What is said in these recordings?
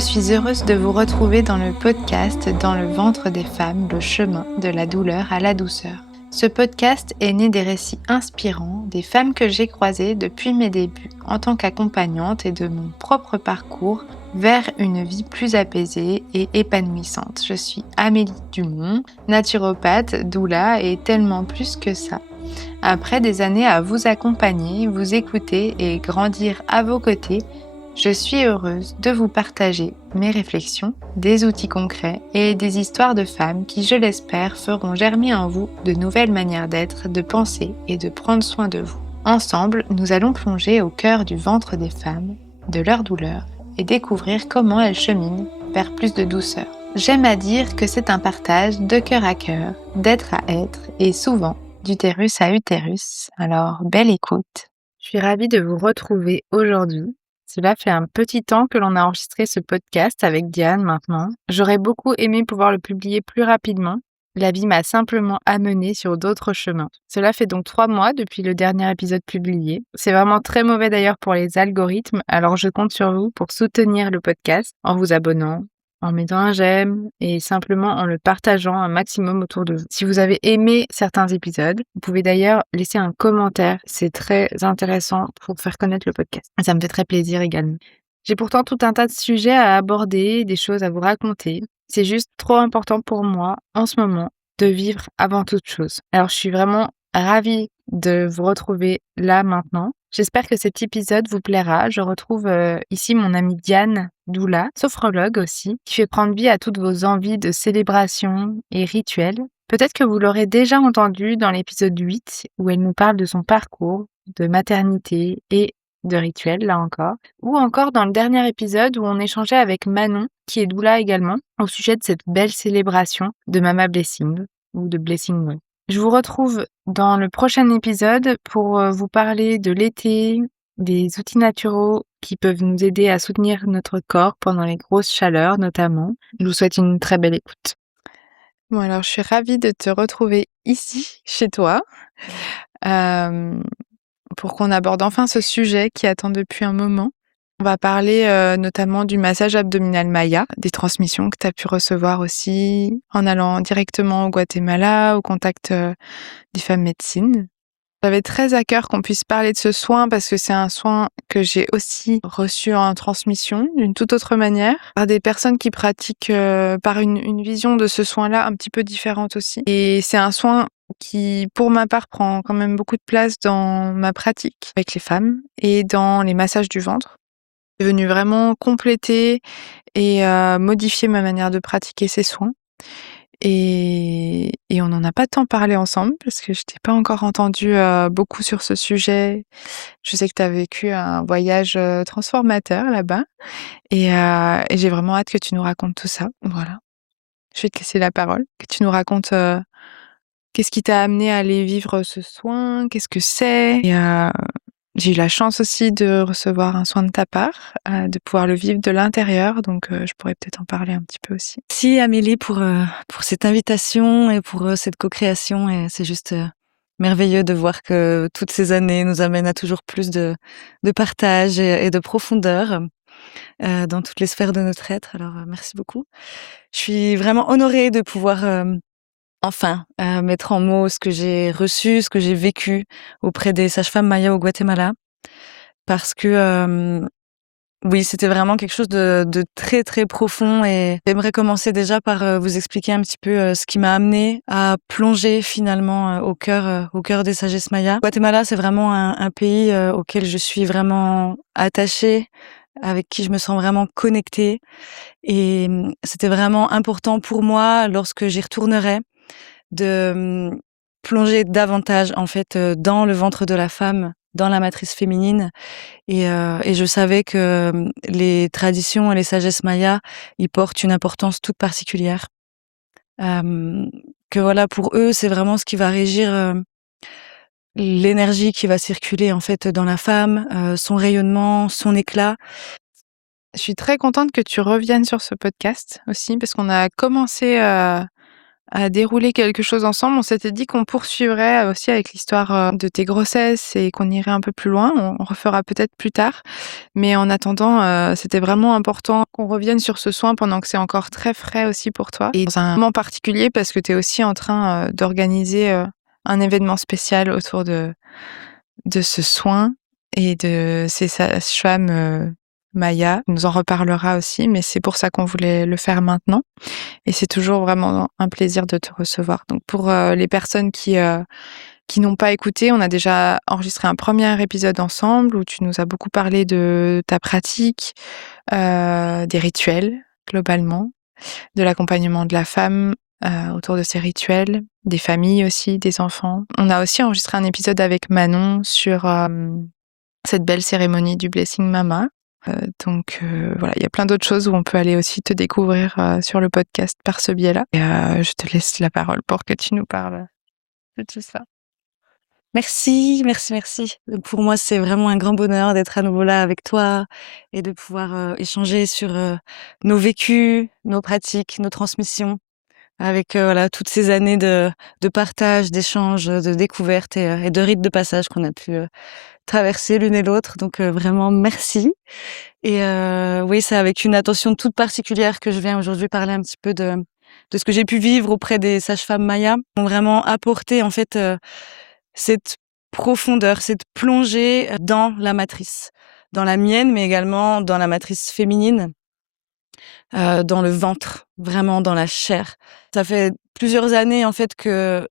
suis heureuse de vous retrouver dans le podcast Dans le ventre des femmes, le chemin de la douleur à la douceur. Ce podcast est né des récits inspirants des femmes que j'ai croisées depuis mes débuts en tant qu'accompagnante et de mon propre parcours vers une vie plus apaisée et épanouissante. Je suis Amélie Dumont, naturopathe, doula et tellement plus que ça. Après des années à vous accompagner, vous écouter et grandir à vos côtés, je suis heureuse de vous partager mes réflexions, des outils concrets et des histoires de femmes qui, je l'espère, feront germer en vous de nouvelles manières d'être, de penser et de prendre soin de vous. Ensemble, nous allons plonger au cœur du ventre des femmes, de leur douleur et découvrir comment elles cheminent vers plus de douceur. J'aime à dire que c'est un partage de cœur à cœur, d'être à être et souvent d'utérus à utérus. Alors, belle écoute. Je suis ravie de vous retrouver aujourd'hui. Cela fait un petit temps que l'on a enregistré ce podcast avec Diane maintenant. J'aurais beaucoup aimé pouvoir le publier plus rapidement. La vie m'a simplement amenée sur d'autres chemins. Cela fait donc 3 mois depuis le dernier épisode publié. C'est vraiment très mauvais d'ailleurs pour les algorithmes, alors je compte sur vous pour soutenir le podcast en vous abonnant, en mettant un j'aime et simplement en le partageant un maximum autour de vous. Si vous avez aimé certains épisodes, vous pouvez d'ailleurs laisser un commentaire. C'est très intéressant pour faire connaître le podcast. Ça me fait très plaisir également. J'ai pourtant tout un tas de sujets à aborder, des choses à vous raconter. C'est juste trop important pour moi en ce moment de vivre avant toute chose. Alors je suis vraiment ravie de vous retrouver là maintenant. J'espère que cet épisode vous plaira. Je retrouve ici mon amie Diane, doula, sophrologue aussi, qui fait prendre vie à toutes vos envies de célébration et rituels. Peut-être que vous l'aurez déjà entendu dans l'épisode 8, où elle nous parle de son parcours, de maternité et de rituels, là encore dans le dernier épisode où on échangeait avec Manon, qui est doula également, au sujet de cette belle célébration de Mama Blessing, ou de Blessing Way. Je vous retrouve dans le prochain épisode pour vous parler de l'été, des outils naturaux qui peuvent nous aider à soutenir notre corps pendant les grosses chaleurs notamment. Je vous souhaite une très belle écoute. Bon alors je suis ravie de te retrouver ici, chez toi, pour qu'on aborde enfin ce sujet qui attend depuis un moment. On va parler notamment du massage abdominal Maya, des transmissions que tu as pu recevoir aussi en allant directement au Guatemala, au contact des femmes médecines. J'avais très à cœur qu'on puisse parler de ce soin parce que c'est un soin que j'ai aussi reçu en transmission d'une toute autre manière par des personnes qui pratiquent par une vision de ce soin-là un petit peu différente aussi. Et c'est un soin qui, pour ma part, prend quand même beaucoup de place dans ma pratique avec les femmes et dans les massages du ventre. C'est venu vraiment compléter et modifier ma manière de pratiquer ces soins. Et on n'en a pas tant parlé ensemble parce que je t'ai pas encore entendu beaucoup sur ce sujet. Je sais que tu as vécu un voyage transformateur là-bas et j'ai vraiment hâte que tu nous racontes tout ça. Voilà. Je vais te laisser la parole, que tu nous racontes qu'est-ce qui t'a amené à aller vivre ce soin, qu'est-ce que c'est et j'ai eu la chance aussi de recevoir un soin de ta part, de pouvoir le vivre de l'intérieur, donc je pourrais peut-être en parler un petit peu aussi. Merci Amélie pour cette invitation et pour cette co-création. Et c'est juste merveilleux de voir que toutes ces années nous amènent à toujours plus de partage et de profondeur dans toutes les sphères de notre être. Alors merci beaucoup. Je suis vraiment honorée de pouvoir enfin mettre en mots ce que j'ai reçu, ce que j'ai vécu auprès des sages-femmes Maya au Guatemala. Parce que oui, c'était vraiment quelque chose de très, très profond et j'aimerais commencer déjà par vous expliquer un petit peu ce qui m'a amenée à plonger finalement au cœur des sagesses mayas. Guatemala, c'est vraiment un pays auquel je suis vraiment attachée, avec qui je me sens vraiment connectée et c'était vraiment important pour moi lorsque j'y retournerai de plonger davantage en fait dans le ventre de la femme, dans la matrice féminine et je savais que les traditions et les sagesses mayas, ils portent une importance toute particulière. Que voilà, pour eux, c'est vraiment ce qui va régir l'énergie qui va circuler en fait dans la femme, son rayonnement, son éclat. Je suis très contente que tu reviennes sur ce podcast aussi parce qu'on a commencé à dérouler quelque chose ensemble. On s'était dit qu'on poursuivrait aussi avec l'histoire, de tes grossesses et qu'on irait un peu plus loin. On refera peut-être plus tard. Mais en attendant, c'était vraiment important qu'on revienne sur ce soin pendant que c'est encore très frais aussi pour toi et dans un moment particulier parce que tu es aussi en train, d'organiser, un événement spécial autour de ce soin et de ces sages-femmes, Maya. On nous en reparlera aussi, mais c'est pour ça qu'on voulait le faire maintenant et c'est toujours vraiment un plaisir de te recevoir. Donc pour, les personnes qui n'ont pas écouté, on a déjà enregistré un premier épisode ensemble où tu nous as beaucoup parlé de ta pratique, des rituels globalement, de l'accompagnement de la femme, autour de ces rituels, des familles aussi, des enfants. On a aussi enregistré un épisode avec Manon sur, cette belle cérémonie du Blessing Mama. Voilà, il y a plein d'autres choses où on peut aller aussi te découvrir, sur le podcast par ce biais-là et je te laisse la parole pour que tu nous parles de tout ça. Merci, merci, merci. Pour moi, c'est vraiment un grand bonheur d'être à nouveau là avec toi et de pouvoir, échanger sur, nos vécus, nos pratiques, nos transmissions avec, voilà, toutes ces années de partage, d'échange, de découverte et de rites de passage qu'on a pu, traverser l'une et l'autre. Donc, vraiment merci et oui, c'est avec une attention toute particulière que je viens aujourd'hui parler un petit peu de ce que j'ai pu vivre auprès des sages-femmes Maya. Ont vraiment apporté, en fait, cette profondeur, cette plongée dans la matrice. Dans la mienne, mais également dans la matrice féminine, dans le ventre, vraiment dans la chair. Ça fait plusieurs années, en fait, que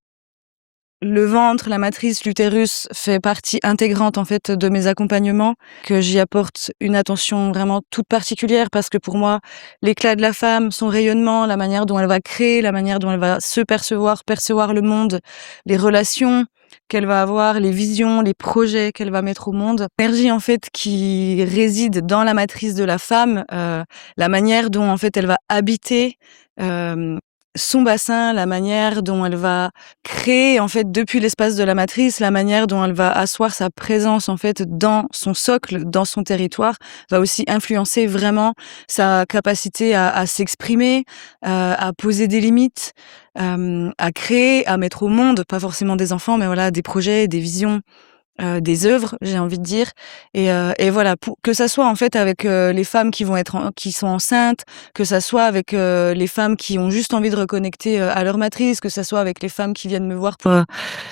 le ventre, la matrice, l'utérus fait partie intégrante, en fait, de mes accompagnements, que j'y apporte une attention vraiment toute particulière parce que pour moi, l'éclat de la femme, son rayonnement, la manière dont elle va créer, la manière dont elle va se percevoir, percevoir le monde, les relations qu'elle va avoir, les visions, les projets qu'elle va mettre au monde. L'énergie, en fait, qui réside dans la matrice de la femme, la manière dont, en fait, elle va habiter, hem, son bassin, la manière dont elle va créer en fait depuis l'espace de la matrice, la manière dont elle va asseoir sa présence en fait dans son socle, dans son territoire, va aussi influencer vraiment sa capacité à s'exprimer, à poser des limites, à créer, à mettre au monde, pas forcément des enfants, mais voilà, des projets, des visions, des œuvres, j'ai envie de dire et voilà, pour que ça soit en fait avec, les femmes qui sont enceintes, que ça soit avec, les femmes qui ont juste envie de reconnecter, à leur matrice, que ça soit avec les femmes qui viennent me voir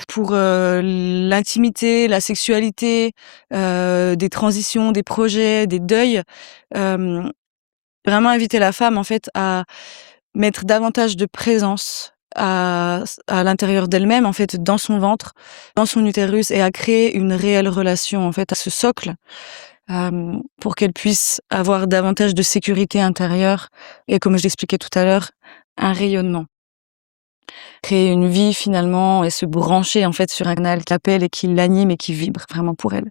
pour, l'intimité, la sexualité, des transitions, des projets, des deuils. Hem, Vraiment inviter la femme en fait à mettre davantage de présence à l'intérieur d'elle-même, en fait, dans son ventre, dans son utérus et à créer une réelle relation, en fait, à ce socle, pour qu'elle puisse avoir davantage de sécurité intérieure et comme je l'expliquais tout à l'heure, un rayonnement. Créer une vie finalement et se brancher, en fait, sur un canal qui appelle et qui l'anime et qui vibre vraiment pour elle.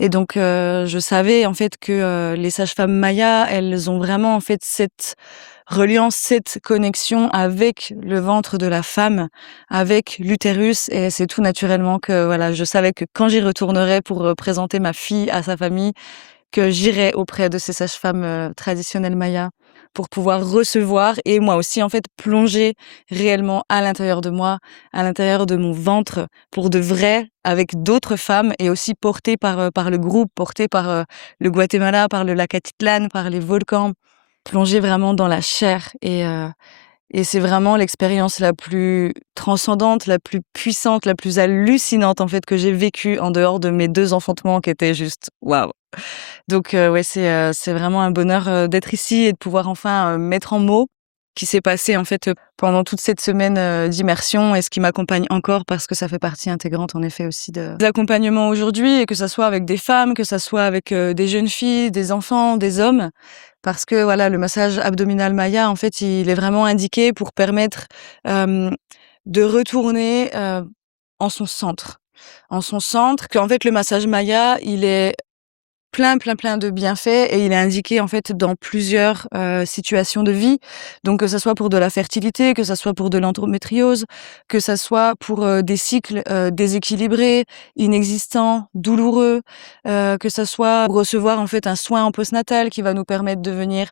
Et donc, je savais en fait que, les sages-femmes Maya, elles ont vraiment en fait cette reliance, cette connexion avec le ventre de la femme, avec l'utérus et c'est tout naturellement que voilà, je savais que quand j'y retournerais pour, présenter ma fille à sa famille, que j'irais auprès de ces sages-femmes, traditionnelles Maya pour pouvoir recevoir et moi aussi en fait plonger réellement à l'intérieur de moi, à l'intérieur de mon ventre pour de vrai avec d'autres femmes et aussi portées par le groupe, portées par, le Guatemala, par le lac Atitlán, par les volcans, plonger vraiment dans la chair et c'est vraiment l'expérience la plus transcendante, la plus puissante, la plus hallucinante en fait que j'ai vécue en dehors de mes 2 enfantements qui étaient juste waouh! Donc ouais, c'est vraiment un bonheur, d'être ici et de pouvoir enfin, mettre en mots ce qui s'est passé en fait, pendant toute cette semaine, d'immersion et ce qui m'accompagne encore parce que ça fait partie intégrante en effet aussi de des accompagnements aujourd'hui et que ça soit avec des femmes, que ça soit avec, des jeunes filles, des enfants, des hommes. Parce que voilà, le massage abdominal Maya en fait, il est vraiment indiqué pour permettre, hem, de retourner, en son centre. En son centre, qu'en fait le massage Maya, il est plein, plein, plein de bienfaits et il est indiqué en fait dans plusieurs, situations de vie. Donc que ça soit pour de la fertilité, que ça soit pour de l'endométriose, que ça soit pour, des cycles, déséquilibrés, inexistants, douloureux, que ça soit pour recevoir en fait un soin en postnatal qui va nous permettre de venir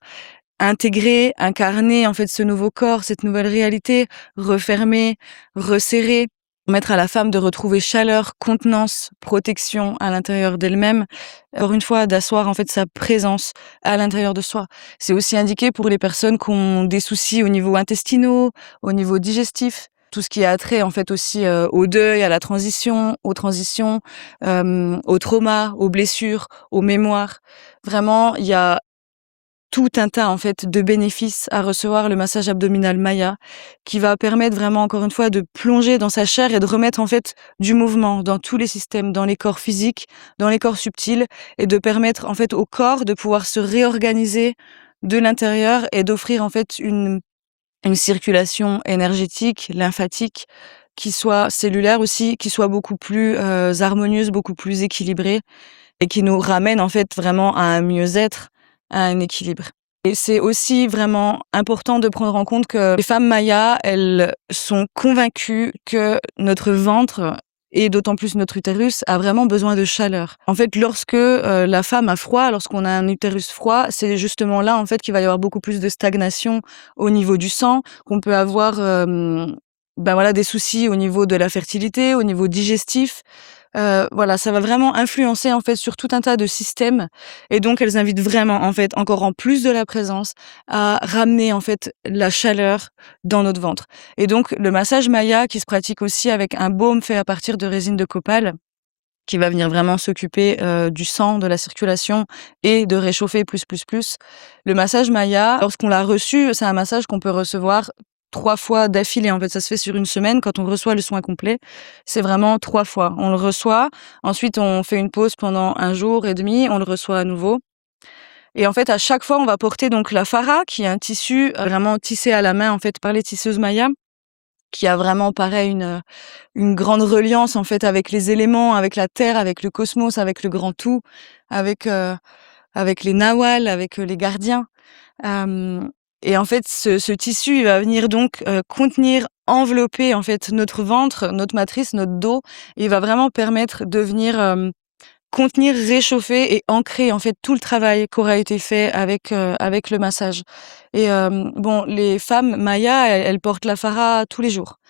intégrer, incarner en fait ce nouveau corps, cette nouvelle réalité, refermer, resserrer, permettre à la femme de retrouver chaleur, contenance, protection à l'intérieur d'elle-même. Encore une fois, d'asseoir en fait sa présence à l'intérieur de soi. C'est aussi indiqué pour les personnes qui ont des soucis au niveau intestinaux, au niveau digestif. Tout ce qui a trait en fait aussi au deuil, à la transition, aux transitions, au trauma, aux blessures, aux mémoires. Vraiment, il y a tout un tas, en fait, de bénéfices à recevoir le massage abdominal Maya, qui va permettre vraiment, encore une fois, de plonger dans sa chair et de remettre, en fait, du mouvement dans tous les systèmes, dans les corps physiques, dans les corps subtils et de permettre, en fait, au corps de pouvoir se réorganiser de l'intérieur et d'offrir, en fait, une circulation énergétique, lymphatique, qui soit cellulaire aussi, qui soit beaucoup plus, harmonieuse, beaucoup plus équilibrée et qui nous ramène en fait vraiment à un mieux-être, à un équilibre. Et c'est aussi vraiment important de prendre en compte que les femmes mayas, elles sont convaincues que notre ventre et d'autant plus notre utérus a vraiment besoin de chaleur. En fait, lorsque la femme a froid, lorsqu'on a un utérus froid, c'est justement là en fait qu'il va y avoir beaucoup plus de stagnation au niveau du sang, qu'on peut avoir ben voilà des soucis au niveau de la fertilité, au niveau digestif. Voilà, ça va vraiment influencer, en fait, sur tout un tas de systèmes et donc elles invitent vraiment, en fait, encore en plus de la présence, à ramener, en fait, la chaleur dans notre ventre et donc le massage Maya qui se pratique aussi avec un baume fait à partir de résine de copal, qui va venir vraiment s'occuper, du sang, de la circulation et de réchauffer plus. Le massage Maya, lorsqu'on l'a reçu, c'est un massage qu'on peut recevoir 3 fois d'affilée. En fait, ça se fait sur une semaine quand on reçoit le soin complet. C'est vraiment 3 fois. On le reçoit, ensuite on fait une pause pendant 1 jour et demi, on le reçoit à nouveau et en fait, à chaque fois, on va porter donc la fara qui est un tissu, vraiment tissé à la main, en fait, par les tisseuses Maya, qui a vraiment pareil une grande reliance en fait avec les éléments, avec la terre, avec le cosmos, avec le grand tout, avec, avec les nawals, avec, les gardiens. Hem et en fait ce tissu, il va venir donc, contenir, envelopper en fait notre ventre, notre matrice, notre dos. Et il va vraiment permettre de venir, contenir, réchauffer et ancrer en fait tout le travail qui aura été fait avec le massage. Et bon, les femmes mayas, elles portent la fara tous les jours.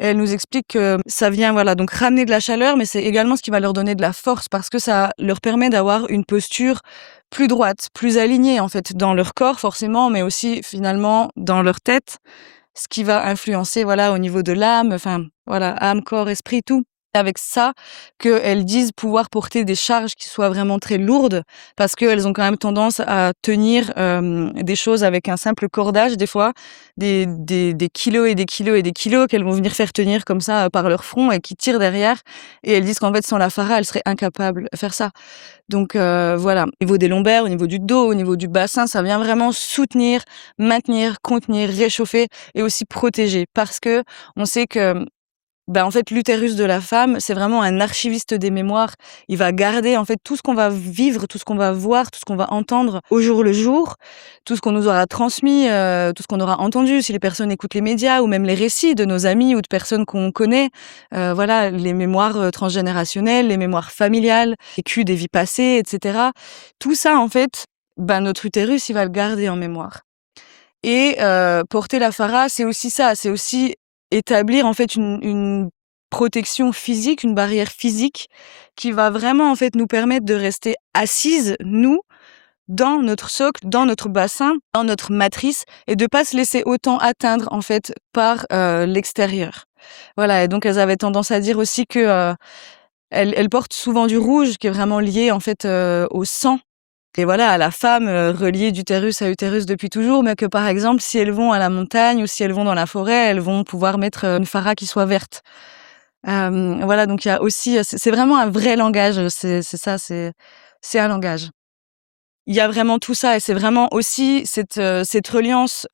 Et elles nous expliquent que ça vient, voilà, donc ramener de la chaleur, mais c'est également ce qui va leur donner de la force parce que ça leur permet d'avoir une posture plus droite, plus alignée en fait dans leur corps forcément, mais aussi finalement dans leur tête, ce qui va influencer, voilà, au niveau de l'âme, enfin voilà, âme, corps, esprit, tout. Avec ça qu'elles disent pouvoir porter des charges qui soient vraiment très lourdes parce qu'elles ont quand même tendance à tenir, des choses avec un simple cordage des fois, des kilos et des kilos et des kilos qu'elles vont venir faire tenir comme ça, par leur front et qui tirent derrière et elles disent qu'en fait sans la fara, elles seraient incapables de faire ça. Donc voilà, au niveau des lombaires, au niveau du dos, au niveau du bassin, ça vient vraiment soutenir, maintenir, contenir, réchauffer et aussi protéger parce qu'on sait que bah, en fait, l'utérus de la femme, c'est vraiment un archiviste des mémoires. Il va garder, en fait, tout ce qu'on va vivre, tout ce qu'on va voir, tout ce qu'on va entendre au jour le jour, tout ce qu'on nous aura transmis, tout ce qu'on aura entendu. Si les personnes écoutent les médias ou même les récits de nos amis ou de personnes qu'on connaît, voilà, les mémoires, transgénérationnelles, les mémoires familiales, vécues des vies passées et cetera. Tout ça, en fait, bah, notre utérus, il va le garder en mémoire. Et porter la fara, c'est aussi ça, c'est aussi établir en fait une protection physique, une barrière physique qui va vraiment en fait nous permettre de rester assises, nous, dans notre socle, dans notre bassin, dans notre matrice et de pas se laisser autant atteindre en fait par, l'extérieur. Voilà et donc elles avaient tendance à dire aussi que, elles portent souvent du rouge qui est vraiment lié en fait, au sang et voilà, à la femme, reliée d'utérus à utérus depuis toujours, mais que par exemple, si elles vont à la montagne ou si elles vont dans la forêt, elles vont pouvoir mettre, une fara qui soit verte. Voilà, donc il y a aussi, c'est vraiment un vrai langage, c'est ça, c'est un langage. Il y a vraiment tout ça et c'est vraiment aussi cette reliance,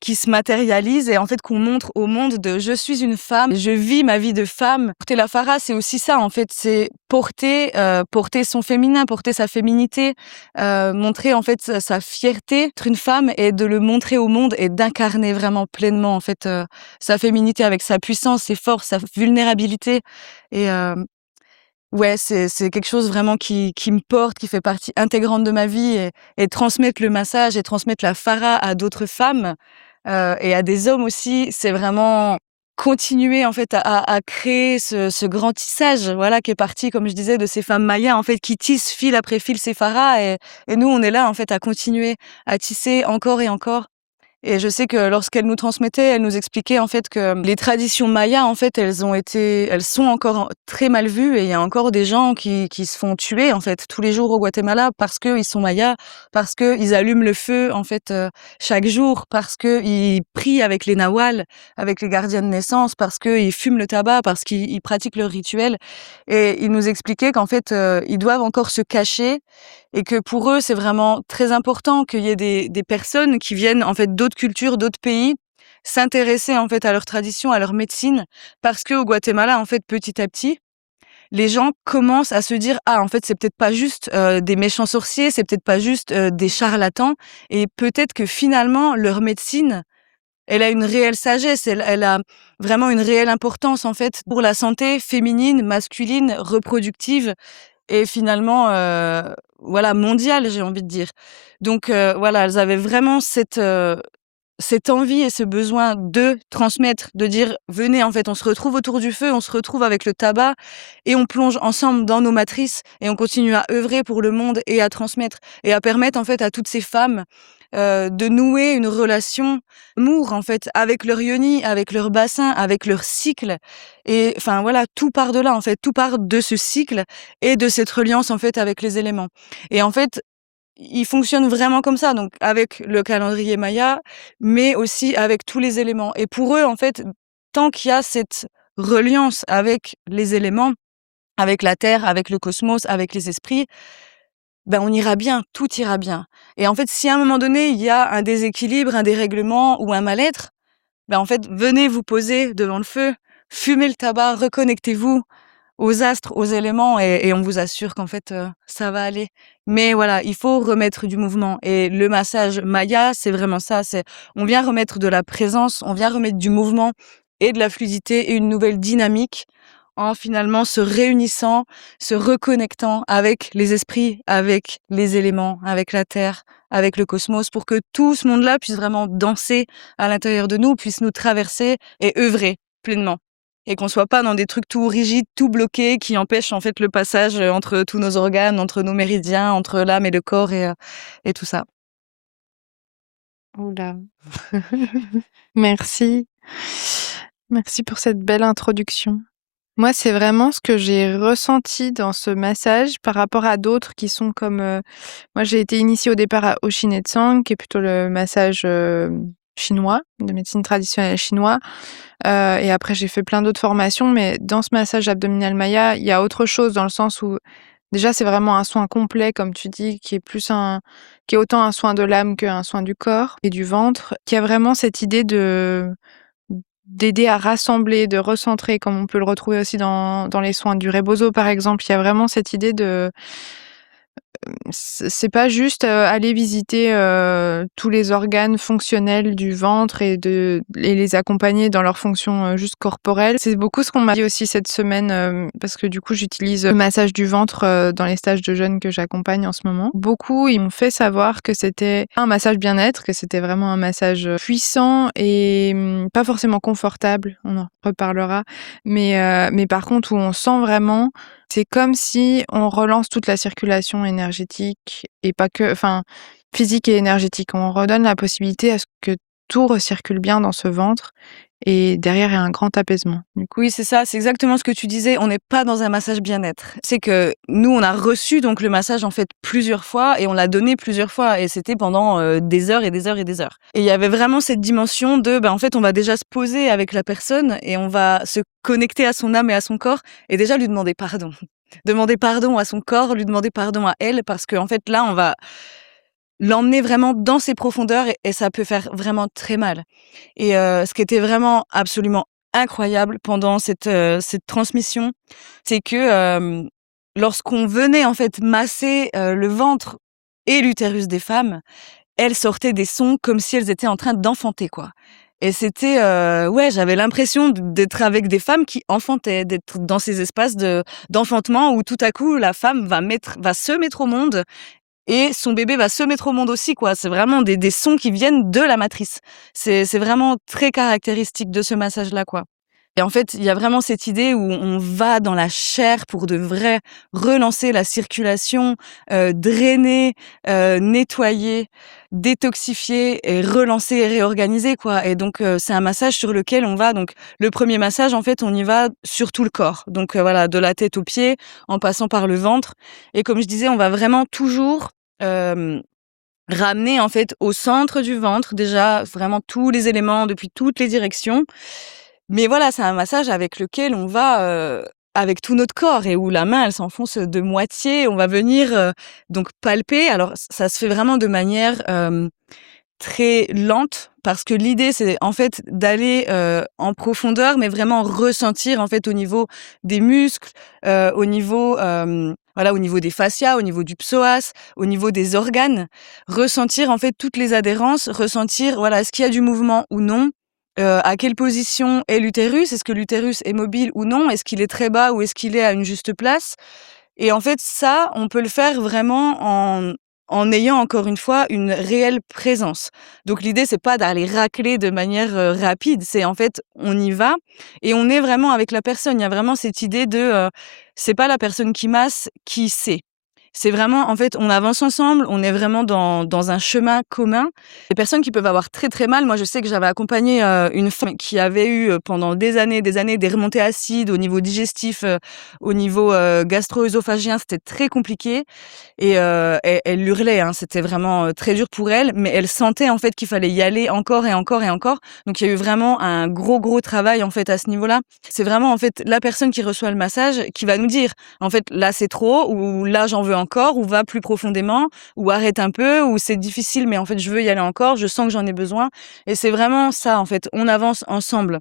qui se matérialise et en fait qu'on montre au monde de: «Je suis une femme, je vis ma vie de femme». Porter la fara, c'est aussi ça en fait, c'est porter son féminin, porter sa féminité, montrer en fait sa fierté d'être une femme et de le montrer au monde et d'incarner vraiment pleinement en fait, sa féminité avec sa puissance, ses forces, sa vulnérabilité et Ouais, c'est quelque chose vraiment qui me porte, qui fait partie intégrante de ma vie et transmettre le massage et transmettre la Fara à d'autres femmes, et à des hommes aussi, c'est vraiment continuer en fait à créer ce grand tissage, voilà, qui est parti, comme je disais, de ces femmes mayas, en fait, qui tissent fil après fil ces Faras et nous, on est là, en fait, à continuer à tisser encore et encore. Et je sais que lorsqu'elle nous transmettait, elle nous expliquait en fait que les traditions mayas, en fait, elles sont encore très mal vues et il y a encore des gens qui se font tuer en fait tous les jours au Guatemala parce qu'ils sont mayas, parce qu'ils allument le feu en fait chaque jour, parce qu'ils prient avec les nawals, avec les gardiens de naissance, parce qu'ils fument le tabac, parce qu'ils pratiquent leur rituel. Et il nous expliquait qu'en fait, ils doivent encore se cacher et que pour eux, c'est vraiment très important qu'il y ait des personnes qui viennent en fait d'autres cultures, d'autres pays, s'intéresser en fait à leurs traditions, à leur médecine, parce qu'au Guatemala, en fait, petit à petit, les gens commencent à se dire: «Ah, en fait, c'est peut-être pas juste, des méchants sorciers, c'est peut-être pas juste, des charlatans et peut-être que finalement leur médecine, elle a une réelle sagesse, elle a vraiment une réelle importance, en fait, pour la santé féminine, masculine, reproductive et finalement, voilà, mondiale, j'ai envie de dire. Donc voilà, elles avaient vraiment cette envie et ce besoin de transmettre, de dire: «Venez, en fait, on se retrouve autour du feu, on se retrouve avec le tabac et on plonge ensemble dans nos matrices et on continue à œuvrer pour le monde et à transmettre» et à permettre, en fait, à toutes ces femmes, de nouer une relation d'amour, en fait, avec leur yoni, avec leur bassin, avec leur cycle et enfin, voilà, tout part de là, en fait. Tout part de ce cycle et de cette reliance, en fait, avec les éléments et en fait, ils fonctionnent vraiment comme ça, donc avec le calendrier maya, mais aussi avec tous les éléments et pour eux, en fait, tant qu'il y a cette reliance avec les éléments, avec la terre, avec le cosmos, avec les esprits, ben, on ira bien, tout ira bien et en fait, si à un moment donné, il y a un déséquilibre, un dérèglement ou un mal-être, ben, en fait, venez vous poser devant le feu, fumez le tabac, reconnectez-vous aux astres, aux éléments et on vous assure qu'en fait, ça va aller. Mais voilà, il faut remettre du mouvement et le massage Maya, c'est vraiment ça, c'est on vient remettre de la présence, on vient remettre du mouvement et de la fluidité et une nouvelle dynamique en finalement se réunissant, se reconnectant avec les esprits, avec les éléments, avec la terre, avec le cosmos pour que tout ce monde-là puisse vraiment danser à l'intérieur de nous, puisse nous traverser et œuvrer pleinement. Et qu'on soit pas dans des trucs tout rigides, tout bloqués, qui empêchent en fait le passage, entre tous nos organes, entre nos méridiens, entre l'âme et le corps et tout ça. Oula. Merci. Merci pour cette belle introduction. Moi, c'est vraiment ce que j'ai ressenti dans ce massage par rapport à d'autres qui sont comme, moi j'ai été initiée au départ au Shinetsang, qui est plutôt le massage, chinois, de médecine traditionnelle chinois, et après j'ai fait plein d'autres formations, mais dans ce massage abdominal maya, il y a autre chose dans le sens où, déjà, c'est vraiment un soin complet comme tu dis, qui est autant un soin de l'âme qu'un soin du corps et du ventre, qui a vraiment cette idée d'aider à rassembler, de recentrer, comme on peut le retrouver aussi dans les soins du Rebozo, par exemple. Il y a vraiment cette idée de c'est pas juste, aller visiter, tous les organes fonctionnels du ventre et les accompagner dans leurs fonctions, juste corporelles. C'est beaucoup ce qu'on m'a dit aussi cette semaine, parce que du coup, j'utilise le massage du ventre, dans les stages de jeunes que j'accompagne en ce moment. Beaucoup, ils m'ont fait savoir que c'était un massage bien-être, que c'était vraiment un massage, puissant et pas forcément confortable, on en reparlera, mais par contre où on sent vraiment c'est comme si on relance toute la circulation énergétique et pas que enfin, physique et énergétique. On redonne la possibilité à ce que tout recircule bien dans ce ventre et derrière, il y a un grand apaisement. Du coup Oui, c'est ça, c'est exactement ce que tu disais, on n'est pas dans un massage bien-être. C'est que nous, on a reçu donc le massage en fait plusieurs fois et on l'a donné plusieurs fois et c'était pendant, des heures et des heures et des heures. Et il y avait vraiment cette dimension de, en fait, on va déjà se poser avec la personne et on va se connecter à son âme et à son corps et déjà lui demander pardon. Demander pardon à son corps, lui demander pardon à elle parce qu'en fait là, on va l'emmener vraiment dans ses profondeurs et ça peut faire vraiment très mal. Et ce qui était vraiment absolument incroyable pendant cette transmission, c'est que, lorsqu'on venait en fait masser, le ventre et l'utérus des femmes, elles sortaient des sons comme si elles étaient en train d'enfanter, quoi. et c'était, ouais, j'avais l'impression d'être avec des femmes qui enfantaient, d'être dans ces espaces d'enfantement où tout à coup la femme va se mettre au monde et son bébé va se mettre au monde aussi, quoi. C'est vraiment des sons qui viennent de la matrice. C'est vraiment très caractéristique de ce massage-là, quoi. Et en fait, il y a vraiment cette idée où on va dans la chair pour de vrai relancer la circulation, drainer, nettoyer, détoxifier et relancer et réorganiser, quoi. Et donc c'est un massage sur lequel on va donc le premier massage, en fait, on y va sur tout le corps. Donc voilà, de la tête aux pieds, en passant par le ventre. Et comme je disais, on va vraiment toujours, hem, ramener, en fait, au centre du ventre, déjà, vraiment tous les éléments depuis toutes les directions. Mais voilà, c'est un massage avec lequel on va, avec tout notre corps et où la main, elle s'enfonce de moitié. On va venir, donc palper. Alors ça se fait vraiment de manière, très lente parce que l'idée, c'est en fait d'aller, en profondeur, mais vraiment ressentir en fait au niveau des muscles, au niveau, voilà, au niveau des fascias, au niveau du psoas, au niveau des organes. Ressentir en fait toutes les adhérences, ressentir, voilà, est-ce qu'il y a du mouvement ou non? À quelle position est l'utérus? Est-ce que l'utérus est mobile ou non? Est-ce qu'il est très bas ou est-ce qu'il est à une juste place? Et en fait, ça, on peut le faire vraiment en ayant encore une fois une réelle présence. Donc l'idée, c'est pas d'aller racler de manière, rapide, c'est en fait, on y va et on est vraiment avec la personne. Il y a vraiment cette idée de, c'est pas la personne qui masse qui sait. C'est vraiment en fait, on avance ensemble, on est vraiment dans un chemin commun. Les personnes qui peuvent avoir très, très mal, moi je sais que j'avais accompagné, une femme qui avait eu, pendant des années, des remontées acides au niveau digestif, au niveau, gastro-œsophagien, c'était très compliqué et elle hurlait, hein. C'était vraiment, très dur pour elle, mais elle sentait en fait qu'il fallait y aller encore et encore et encore. Donc il y a eu vraiment un gros, gros travail en fait à ce niveau-là. C'est vraiment en fait la personne qui reçoit le massage qui va nous dire: «En fait là c'est trop» ou «Là j'en veux encore» ou «Va plus profondément» ou «Arrête un peu» ou «C'est difficile mais en fait je veux y aller encore, je sens que j'en ai besoin» et c'est vraiment ça en fait, on avance ensemble.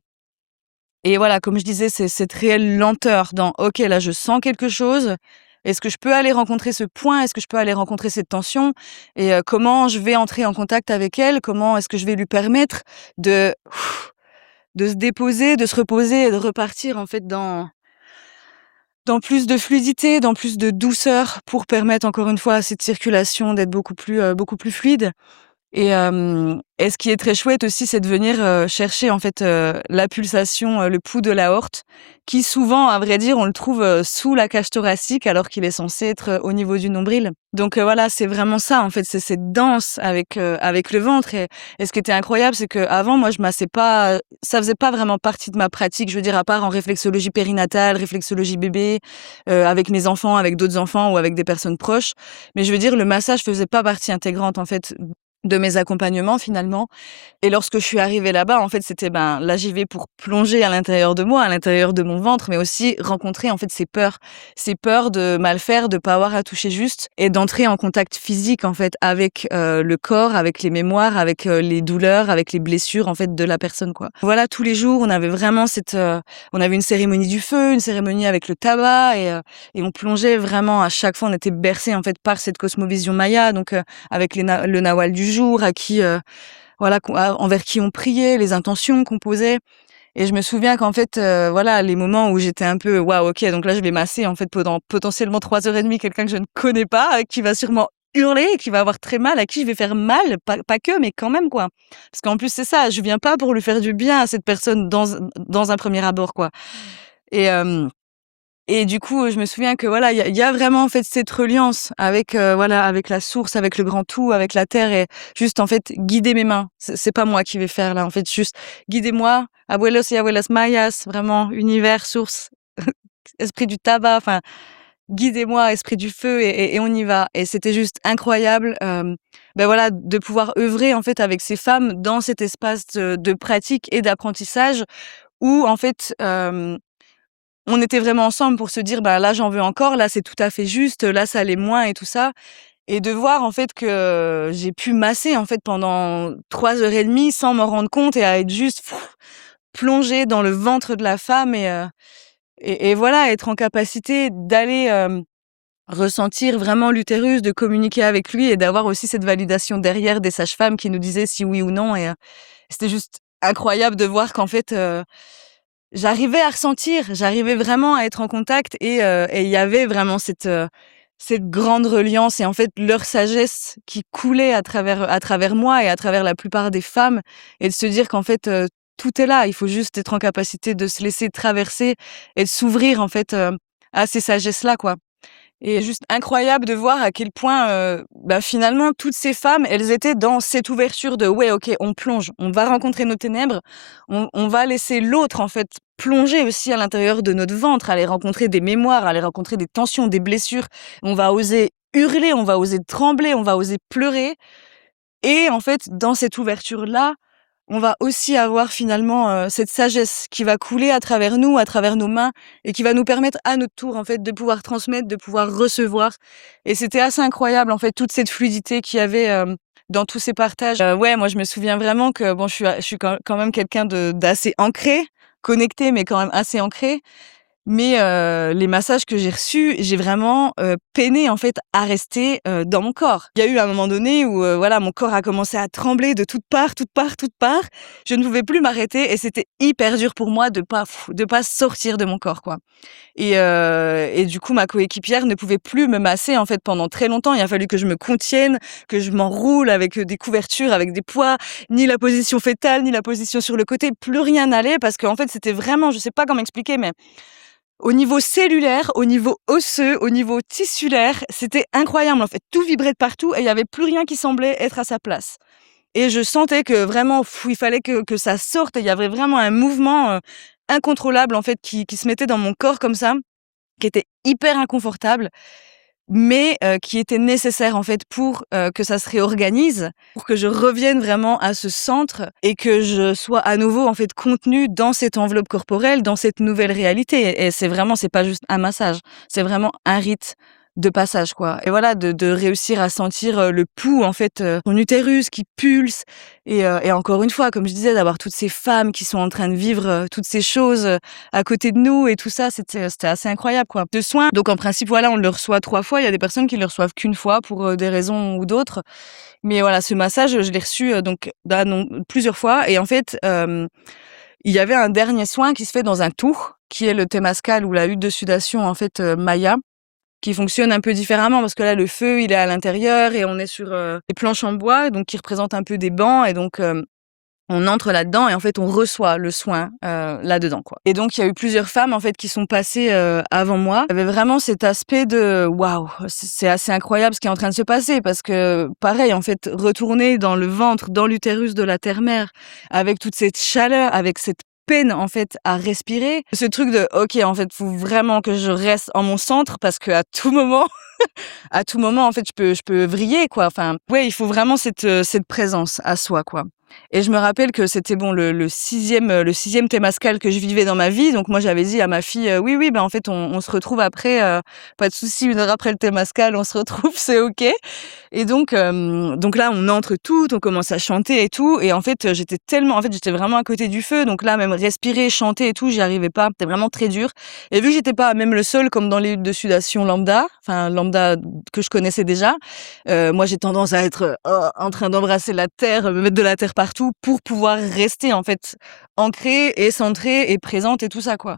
Et voilà, comme je disais, c'est cette réelle lenteur dans: «OK, là, je sens quelque chose. Est-ce que je peux aller rencontrer ce point? Est-ce que je peux aller rencontrer cette tension? Et comment je vais entrer en contact avec elle? Comment est-ce que je vais lui permettre de de se déposer, de se reposer et de repartir, en fait, dans plus de fluidité, dans plus de douceur pour permettre, encore une fois, à cette circulation d'être beaucoup plus fluide?» Et ce qui est très chouette aussi, c'est de venir, chercher en fait, la pulsation, le pouls de l'aorte qui souvent, à vrai dire, on le trouve, sous la cage thoracique alors qu'il est censé être, au niveau du nombril. Donc voilà, c'est vraiment ça en fait, c'est cette danse avec le ventre et ce qui était incroyable, c'est qu'avant moi je massais pas, ça faisait pas vraiment partie de ma pratique. Je veux dire à part en réflexologie périnatale, réflexologie bébé, avec mes enfants, avec d'autres enfants ou avec des personnes proches. Mais je veux dire le massage faisait pas partie intégrante en fait de mes accompagnements finalement et lorsque je suis arrivée là-bas, en fait, c'était, ben, là, j'y vais pour plonger à l'intérieur de moi, à l'intérieur de mon ventre, mais aussi rencontrer, en fait, ces peurs de mal faire, de pas avoir à toucher juste et d'entrer en contact physique, en fait, avec, le corps, avec les mémoires, avec, les douleurs, avec les blessures, en fait, de la personne, quoi. Voilà, tous les jours, on avait vraiment on avait une cérémonie du feu, une cérémonie avec le tabac et on plongeait vraiment à chaque fois, on était bercés, en fait, par cette cosmovision maya, donc avec le nawal du jour, à qui, voilà, envers qui on priait, les intentions qu'on posait et je me souviens qu'en fait, voilà, les moments où j'étais un peu: «Waouh, OK, donc là, je vais masser, en fait, pendant potentiellement 3 heures et demie quelqu'un que je ne connais pas, qui va sûrement hurler, qui va avoir très mal, à qui je vais faire mal, pas que, mais quand même, quoi». Parce qu'en plus, c'est ça, je viens pas pour lui faire du bien à cette personne dans un premier abord, quoi et hem et du coup, je me souviens que voilà, il y a vraiment en fait cette reliance avec, voilà, avec la source, avec le grand tout, avec la terre et juste en fait guider mes mains. C'est pas moi qui vais faire là, en fait, juste guidez-moi, abuelos y abuelas mayas, vraiment univers, source, esprit du tabac, enfin guidez-moi, esprit du feu et on y va et c'était juste incroyable, voilà, de pouvoir œuvrer en fait avec ces femmes dans cet espace de pratique et d'apprentissage où en fait, on était vraiment ensemble pour se dire: «Bah, là, j'en veux encore, là, c'est tout à fait juste, là, ça l'est moins» et tout ça et de voir, en fait, que j'ai pu masser, en fait, pendant 3 heures et demie sans m'en rendre compte et à être juste plongée dans le ventre de la femme et voilà, être en capacité d'aller, ressentir vraiment l'utérus, de communiquer avec lui et d'avoir aussi cette validation derrière des sages-femmes qui nous disaient si oui ou non et c'était juste incroyable de voir qu'en fait, j'arrivais vraiment à être en contact et il y avait vraiment cette grande reliance et en fait leur sagesse qui coulait à travers moi et à travers la plupart des femmes et de se dire qu'en fait, tout est là. Il faut juste être en capacité de se laisser traverser et de s'ouvrir en fait, à ces sagesses-là, quoi. Et juste incroyable de voir à quel point, finalement, toutes ces femmes, elles étaient dans cette ouverture de: «Ouais, OK, on plonge, on va rencontrer nos ténèbres, on va laisser l'autre, en fait, plonger aussi à l'intérieur de notre ventre, aller rencontrer des mémoires, aller rencontrer des tensions, des blessures. On va oser hurler, on va oser trembler, on va oser pleurer» et en fait, dans cette ouverture-là, on va aussi avoir finalement, cette sagesse qui va couler à travers nous, à travers nos mains et qui va nous permettre à notre tour, en fait, de pouvoir transmettre, de pouvoir recevoir et c'était assez incroyable, en fait, toute cette fluidité qu'il y avait, dans tous ces partages. Ouais, moi, je me souviens vraiment que bon, je suis quand même quelqu'un d'assez ancré, connecté, mais quand même assez ancré. Mais les massages que j'ai reçus, j'ai vraiment, peiné en fait à rester, dans mon corps. Il y a eu un moment donné où, voilà, mon corps a commencé à trembler de toutes parts, toutes parts, toutes parts. Je ne pouvais plus m'arrêter et c'était hyper dur pour moi de pas sortir de mon corps, quoi. Et du coup, ma coéquipière ne pouvait plus me masser en fait pendant très longtemps. Il a fallu que je me contienne, que je m'enroule avec, des couvertures, avec des poids. Ni la position fœtale, ni la position sur le côté, plus rien n'allait parce qu'en fait, c'était vraiment, je sais pas comment expliquer, mais au niveau cellulaire, au niveau osseux, au niveau tissulaire, c'était incroyable en fait. Tout vibrait de partout et il y avait plus rien qui semblait être à sa place. Et je sentais que vraiment, il fallait que ça sorte et il y avait vraiment un mouvement, incontrôlable en fait qui se mettait dans mon corps comme ça, qui était hyper inconfortable mais qui était nécessaire en fait pour, que ça se réorganise, pour que je revienne vraiment à ce centre et que je sois à nouveau en fait contenue dans cette enveloppe corporelle, dans cette nouvelle réalité et c'est pas juste un massage, c'est vraiment un rite de passage, quoi et voilà, de réussir à sentir, le pouls en fait, ton utérus qui pulse et encore une fois, comme je disais, d'avoir toutes ces femmes qui sont en train de vivre, toutes ces choses, à côté de nous et tout ça, c'était assez incroyable, quoi. De soins, donc en principe, voilà, on le reçoit 3 fois. Il y a des personnes qui le reçoivent qu'1 fois pour, des raisons ou d'autres. Mais voilà, ce massage, je l'ai reçu, donc non, plusieurs fois et en fait, il y avait un dernier soin qui se fait dans un tour, qui est le témascal ou la hutte de sudation, en fait, Maya, qui fonctionne un peu différemment parce que là, le feu, il est à l'intérieur et on est sur, des planches en bois, donc qui représentent un peu des bancs et donc on entre là-dedans et en fait, on reçoit le soin, là-dedans, quoi. Et donc il y a eu plusieurs femmes, en fait, qui sont passées, avant moi. Il y avait vraiment cet aspect de: «Waouh, c'est assez incroyable ce qui est en train de se passer» parce que pareil, en fait, retourner dans le ventre, dans l'utérus de la terre-mère, avec toute cette chaleur, avec cette peine, en fait, à respirer. Ce truc de: «OK, en fait, faut vraiment que je reste en mon centre parce qu'à tout moment à tout moment, en fait, je peux vriller, quoi. Enfin, ouais, il faut vraiment cette présence à soi, quoi. Et je me rappelle que c'était bon le sixième témascal que je vivais dans ma vie. Donc moi, j'avais dit à ma fille, «Oui, oui, ben, en fait, on se retrouve après, pas de souci, 1 heure après le témascal, on se retrouve, c'est OK». Et donc là, on entre toutes, on commence à chanter et tout et en fait, j'étais vraiment à côté du feu. Donc là, même respirer, chanter et tout, j'y arrivais pas. C'était vraiment très dur et vu que j'étais pas à même le sol comme dans les huttes de sudation lambda, enfin lambda que je connaissais déjà, moi j'ai tendance à être, en train d'embrasser la terre, me mettre de la terre partout pour pouvoir rester en fait ancrée et centrée et présente et tout ça, quoi.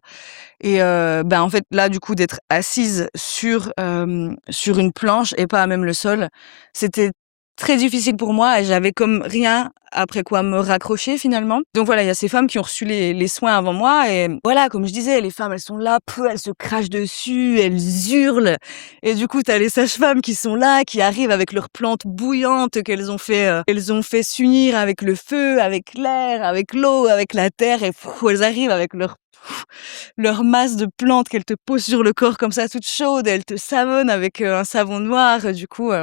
Et en fait, là, du coup, d'être assise sur une planche et pas à même le sol, c'était très difficile pour moi et j'avais comme rien après quoi me raccrocher finalement. Donc voilà, il y a ces femmes qui ont reçu les soins avant moi et voilà, comme je disais, les femmes, elles sont là, elles se crachent dessus, elles hurlent et du coup, tu as les sages-femmes qui sont là, qui arrivent avec leurs plantes bouillantes qu'elles ont fait s'unir avec le feu, avec l'air, avec l'eau, avec la terre et elles arrivent avec leur masse de plantes qu'elles te posent sur le corps comme ça toute chaude, elles te savonnent avec, un savon noir, du coup,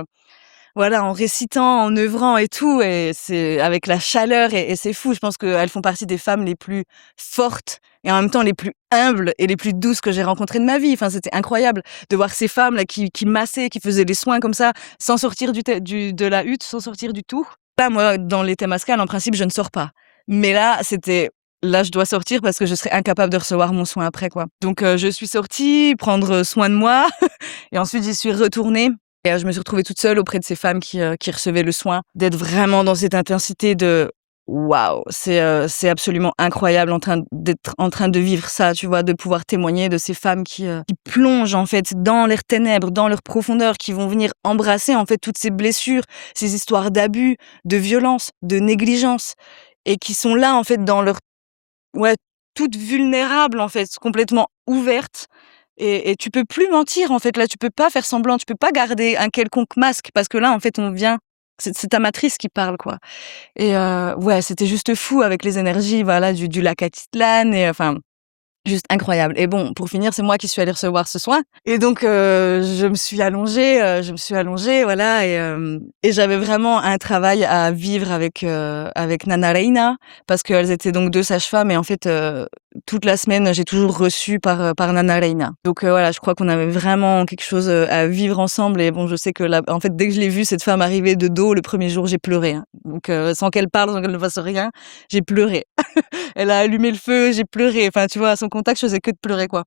voilà, en récitant, en œuvrant et tout et c'est avec la chaleur et c'est fou. Je pense qu'elles font partie des femmes les plus fortes et en même temps les plus humbles et les plus douces que j'ai rencontrées de ma vie. Enfin, c'était incroyable de voir ces femmes-là qui massaient, qui faisaient des soins comme ça, sans sortir de la hutte, sans sortir du tout. Là, moi, dans les temazcals, en principe, je ne sors pas. Mais là, je dois sortir parce que je serais incapable de recevoir mon soin après, quoi. Donc je suis sortie prendre soin de moi et ensuite j'y suis retournée et je me suis retrouvée toute seule auprès de ces femmes qui recevaient le soin, d'être vraiment dans cette intensité de waouh, c'est absolument incroyable d'être en train de vivre ça, tu vois? De pouvoir témoigner de ces femmes qui plongent, en fait, dans leurs ténèbres, dans leurs profondeurs, qui vont venir embrasser, en fait, toutes ces blessures, ces histoires d'abus, de violence, de négligence et qui sont là, en fait, dans leur ouais, toutes vulnérables, en fait, complètement ouvertes et tu peux plus mentir, en fait. Là, tu peux pas faire semblant, tu peux pas garder un quelconque masque parce que là, en fait, on vient c'est ta matrice qui parle, quoi. Et ouais, c'était juste fou avec les énergies, voilà, du lac Atitlan et enfin, juste incroyable. Et bon, pour finir, c'est moi qui suis allée recevoir ce soin et donc je me suis allongée, voilà et j'avais vraiment un travail à vivre avec Nana Reina parce qu'elles étaient donc 2 sages-femmes et en fait, toute la semaine, j'ai toujours reçu par Nana Reina. Donc voilà, je crois qu'on avait vraiment quelque chose, à vivre ensemble et bon, je sais que là en fait, dès que je l'ai vue, cette femme arriver de dos, le premier jour, j'ai pleuré, hein. Donc sans qu'elle parle, sans qu'elle ne fasse rien, j'ai pleuré. Elle a allumé le feu, j'ai pleuré. Enfin, tu vois, à son contact, je faisais que de pleurer, quoi.